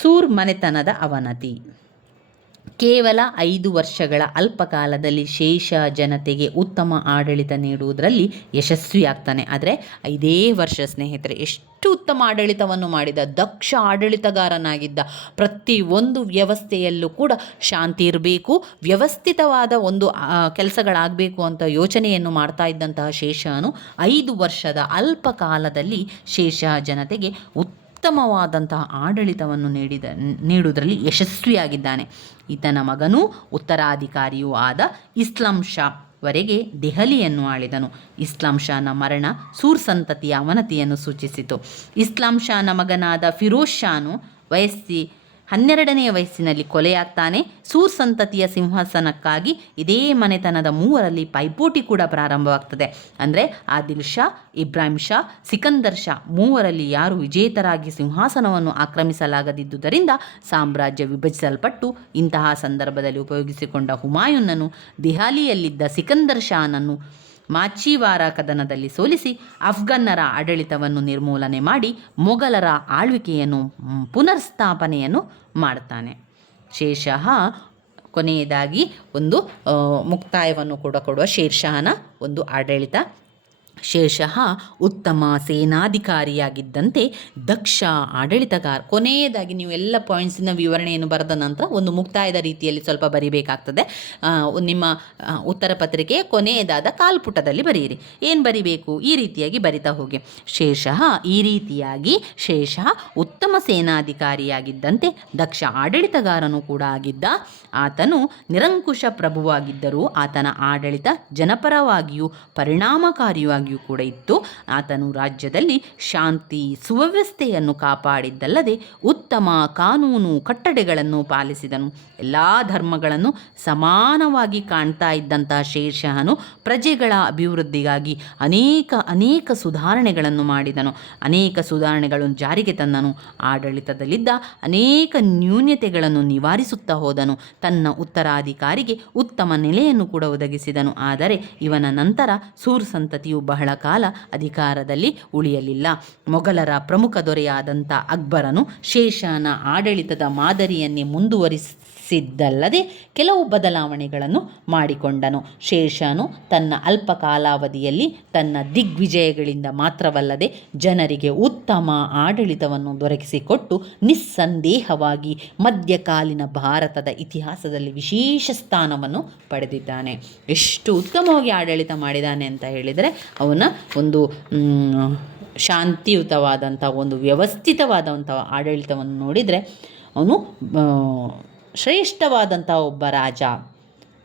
ಸೂರ್ ಮನೆತನದ ಅವನತಿ. ಕೇವಲ 5 ವರ್ಷಗಳ ಅಲ್ಪಕಾಲದಲ್ಲಿ ಶೇಷ ಜನತೆಗೆ ಉತ್ತಮ ಆಡಳಿತ ನೀಡುವುದರಲ್ಲಿ ಯಶಸ್ವಿಯಾಗ್ತಾನೆ. ಆದರೆ 5 ವರ್ಷ ಸ್ನೇಹಿತರೆ, ಎಷ್ಟು ಉತ್ತಮ ಆಡಳಿತವನ್ನು ಮಾಡಿದ, ದಕ್ಷ ಆಡಳಿತಗಾರನಾಗಿದ್ದ. ಪ್ರತಿ ಒಂದು ವ್ಯವಸ್ಥೆಯಲ್ಲೂ ಕೂಡ ಶಾಂತಿ ಇರಬೇಕು, ವ್ಯವಸ್ಥಿತವಾದ ಒಂದು ಕೆಲಸಗಳಾಗಬೇಕು ಅಂತ ಯೋಚನೆಯನ್ನು ಮಾಡ್ತಾ ಇದ್ದಂತಹ ಶೇಷನು 5 ವರ್ಷದ ಅಲ್ಪ ಕಾಲದಲ್ಲಿ ಶೇಷ ಜನತೆಗೆ ಉತ್ತಮವಾದಂತಹ ಆಡಳಿತವನ್ನು ನೀಡುವುದರಲ್ಲಿ ಯಶಸ್ವಿಯಾಗಿದ್ದಾನೆ. ಈತನ ಮಗನೂ ಉತ್ತರಾಧಿಕಾರಿಯೂ ಆದ ಇಸ್ಲಾಂ ಶಾ ವರೆಗೆ ದೆಹಲಿಯನ್ನು ಆಳಿದನು. ಇಸ್ಲಾಂ ಶಾನ ಮರಣ ಸೂರ್ ಸಂತತಿಯ ಅವನತಿಯನ್ನು ಸೂಚಿಸಿತು. ಇಸ್ಲಾಂ ಶಾನ ಮಗನಾದ ಫಿರೋಜ್ ಶಾನು ವಯಸ್ಸಿ 12ನೇ ವಯಸ್ಸಿನಲ್ಲಿ ಕೊಲೆಯಾಗ್ತಾನೆ. ಸೂರ್ ಸಂತತಿಯ ಸಿಂಹಾಸನಕ್ಕಾಗಿ ಇದೇ ಮನೆತನದ ಮೂವರಲ್ಲಿ ಪೈಪೋಟಿ ಕೂಡ ಪ್ರಾರಂಭವಾಗ್ತದೆ. ಅಂದರೆ ಆದಿಲ್ ಶಾ, ಇಬ್ರಾಹಿಂ ಶಾ, ಸಿಕಂದರ್ ಶಾ ಮೂವರಲ್ಲಿ ಯಾರು ವಿಜೇತರಾಗಿ ಸಿಂಹಾಸನವನ್ನು ಆಕ್ರಮಿಸಲಾಗದಿದ್ದುದರಿಂದ ಸಾಮ್ರಾಜ್ಯ ವಿಭಜಿಸಲ್ಪಟ್ಟು ಇಂತಹ ಸಂದರ್ಭದಲ್ಲಿ ಉಪಯೋಗಿಸಿಕೊಂಡ ಹುಮಾಯೂನನು ದೆಹಲಿಯಲ್ಲಿದ್ದ ಸಿಕಂದರ್ ಶಾನನ್ನು ಮಾಚಿವಾರ ಕದನದಲ್ಲಿ ಸೋಲಿಸಿ ಅಫ್ಘನ್ನರ ಆಡಳಿತವನ್ನು ನಿರ್ಮೂಲನೆ ಮಾಡಿ ಮೊಘಲರ ಆಳ್ವಿಕೆಯನ್ನು ಪುನರ್ಸ್ಥಾಪನೆಯನ್ನು ಮಾಡ್ತಾನೆ. ಶೇರ್ಷಾ ಕೊನೆಯದಾಗಿ ಒಂದು ಮುಕ್ತಾಯವನ್ನು ಕೂಡ ಕೊಡುವ ಶೇರ್ಷಾನ ಒಂದು ಆಡಳಿತ. ಶೇರ್ಷಾ ಉತ್ತಮ ಸೇನಾಧಿಕಾರಿಯಾಗಿದ್ದಂತೆ ದಕ್ಷ ಆಡಳಿತಗಾರ. ಕೊನೆಯದಾಗಿ ನೀವು ಎಲ್ಲ ಪಾಯಿಂಟ್ಸಿನ ವಿವರಣೆಯನ್ನು ಬರೆದ ನಂತರ ಒಂದು ಮುಕ್ತಾಯದ ರೀತಿಯಲ್ಲಿ ಸ್ವಲ್ಪ ಬರಿಬೇಕಾಗ್ತದೆ. ನಿಮ್ಮ ಉತ್ತರ ಪತ್ರಿಕೆಯ ಕೊನೆಯದಾದ ಕಾಲ್ಪುಟದಲ್ಲಿ ಬರೆಯಿರಿ. ಏನು ಬರಿಬೇಕು, ಈ ರೀತಿಯಾಗಿ ಬರಿತಾ ಹೋಗಿ. ಶೇರ್ಷಾ ಉತ್ತಮ ಸೇನಾಧಿಕಾರಿಯಾಗಿದ್ದಂತೆ ದಕ್ಷ ಆಡಳಿತಗಾರನು ಕೂಡ ಆಗಿದ್ದ. ಆತನು ನಿರಂಕುಶ ಪ್ರಭುವಾಗಿದ್ದರೂ ಆತನ ಆಡಳಿತ ಜನಪರವಾಗಿಯೂ ಪರಿಣಾಮಕಾರಿಯಾಗಿಯೂ ಕೂಡ ಇತ್ತು. ಆತನು ರಾಜ್ಯದಲ್ಲಿ ಶಾಂತಿ ಸುವ್ಯವಸ್ಥೆಯನ್ನು ಕಾಪಾಡಿದ್ದಲ್ಲದೆ ಉತ್ತಮ ಕಾನೂನು ಕಟ್ಟಳೆಗಳನ್ನು ಪಾಲಿಸಿದನು. ಎಲ್ಲ ಧರ್ಮಗಳನ್ನು ಸಮಾನವಾಗಿ ಕಾಣ್ತಾ ಇದ್ದಂತಹ ಶೇರ್ಷಾನು ಪ್ರಜೆಗಳ ಅಭಿವೃದ್ಧಿಗಾಗಿ ಅನೇಕ ಸುಧಾರಣೆಗಳನ್ನು ಮಾಡಿದನು. ಅನೇಕ ಸುಧಾರಣೆಗಳನ್ನು ಜಾರಿಗೆ ತಂದನು. ಆಡಳಿತದಲ್ಲಿದ್ದ ಅನೇಕ ನ್ಯೂನತೆಗಳನ್ನು ನಿವಾರಿಸುತ್ತಾ ಹೋದನು. ತನ್ನ ಉತ್ತರಾಧಿಕಾರಿಗೆ ಉತ್ತಮ ನೆಲೆಯನ್ನು ಕೂಡ ಒದಗಿಸಿದನು. ಆದರೆ ಇವನ ನಂತರ ಸೂರ್ ಸಂತತಿಯು ಬಹಳ ಕಾಲ ಅಧಿಕಾರದಲ್ಲಿ ಉಳಿಯಲಿಲ್ಲ. ಮೊಘಲರ ಪ್ರಮುಖ ದೊರೆಯಾದಂಥ ಅಕ್ಬರನು ಶೇರ್ಷಾನ ಆಡಳಿತದ ಮಾದರಿಯನ್ನೇ ಮುಂದುವರಿಸಿದ್ದಲ್ಲದೆ ಕೆಲವು ಬದಲಾವಣೆಗಳನ್ನು ಮಾಡಿಕೊಂಡನು. ಶೇರ್ಷಾನು ತನ್ನ ಅಲ್ಪ ಕಾಲಾವಧಿಯಲ್ಲಿ ತನ್ನ ದಿಗ್ವಿಜಯಗಳಿಂದ ಮಾತ್ರವಲ್ಲದೆ ಜನರಿಗೆ ಉತ್ತಮ ಆಡಳಿತವನ್ನು ದೊರಕಿಸಿಕೊಟ್ಟು ನಿಸ್ಸಂದೇಹವಾಗಿ ಮಧ್ಯಕಾಲೀನ ಭಾರತದ ಇತಿಹಾಸದಲ್ಲಿ ವಿಶೇಷ ಸ್ಥಾನವನ್ನು ಪಡೆದಿದ್ದಾನೆ. ಎಷ್ಟು ಉತ್ತಮವಾಗಿ ಆಡಳಿತ ಮಾಡಿದ್ದಾನೆ ಅಂತ ಹೇಳಿದರೆ, ಅವನ ಒಂದು ಶಾಂತಿಯುತವಾದಂಥ ಒಂದು ವ್ಯವಸ್ಥಿತವಾದಂಥ ಆಡಳಿತವನ್ನು ನೋಡಿದರೆ ಅವನು ಶ್ರೇಷ್ಠವಾದಂಥ ಒಬ್ಬ ರಾಜ,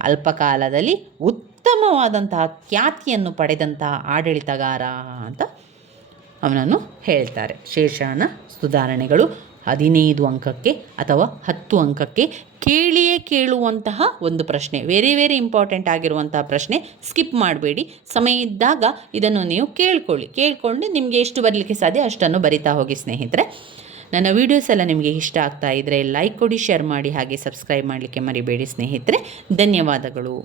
ಅಲ್ಪಕಾಲದಲ್ಲಿ ಉತ್ತಮವಾದಂತಹ ಖ್ಯಾತಿಯನ್ನು ಪಡೆದಂತಹ ಆಡಳಿತಗಾರ ಅಂತ ಅವನನ್ನು ಹೇಳ್ತಾರೆ. ಶೇರ್ಷಾನ ಸುಧಾರಣೆಗಳು 15 ಅಂಕಕ್ಕೆ ಅಥವಾ 10 ಅಂಕಕ್ಕೆ ಕೇಳಿಯೇ ಕೇಳುವಂತಹ ಒಂದು ಪ್ರಶ್ನೆ. ವೆರಿ ಇಂಪಾರ್ಟೆಂಟ್ ಆಗಿರುವಂತಹ ಪ್ರಶ್ನೆ. ಸ್ಕಿಪ್ ಮಾಡಬೇಡಿ. ಸಮಯ ಇದ್ದಾಗ ಇದನ್ನು ನೀವು ಕೇಳ್ಕೊಂಡು ನಿಮಗೆ ಎಷ್ಟು ಬರಲಿಕ್ಕೆ ಸಾಧ್ಯ ಅಷ್ಟನ್ನು ಬರಿತಾ ಹೋಗಿ ಸ್ನೇಹಿತರೆ. ನನ್ನ ವೀಡಿಯೋಸ್ ಎಲ್ಲ ನಿಮಗೆ ಇಷ್ಟ ಆಗ್ತಾ ಇದ್ದರೆ ಲೈಕ್ ಕೊಡಿ, ಶೇರ್ ಮಾಡಿ, ಹಾಗೆ ಸಬ್ಸ್ಕ್ರೈಬ್ ಮಾಡಲಿಕ್ಕೆ ಮರಿಬೇಡಿ ಸ್ನೇಹಿತರೆ. ಧನ್ಯವಾದಗಳು.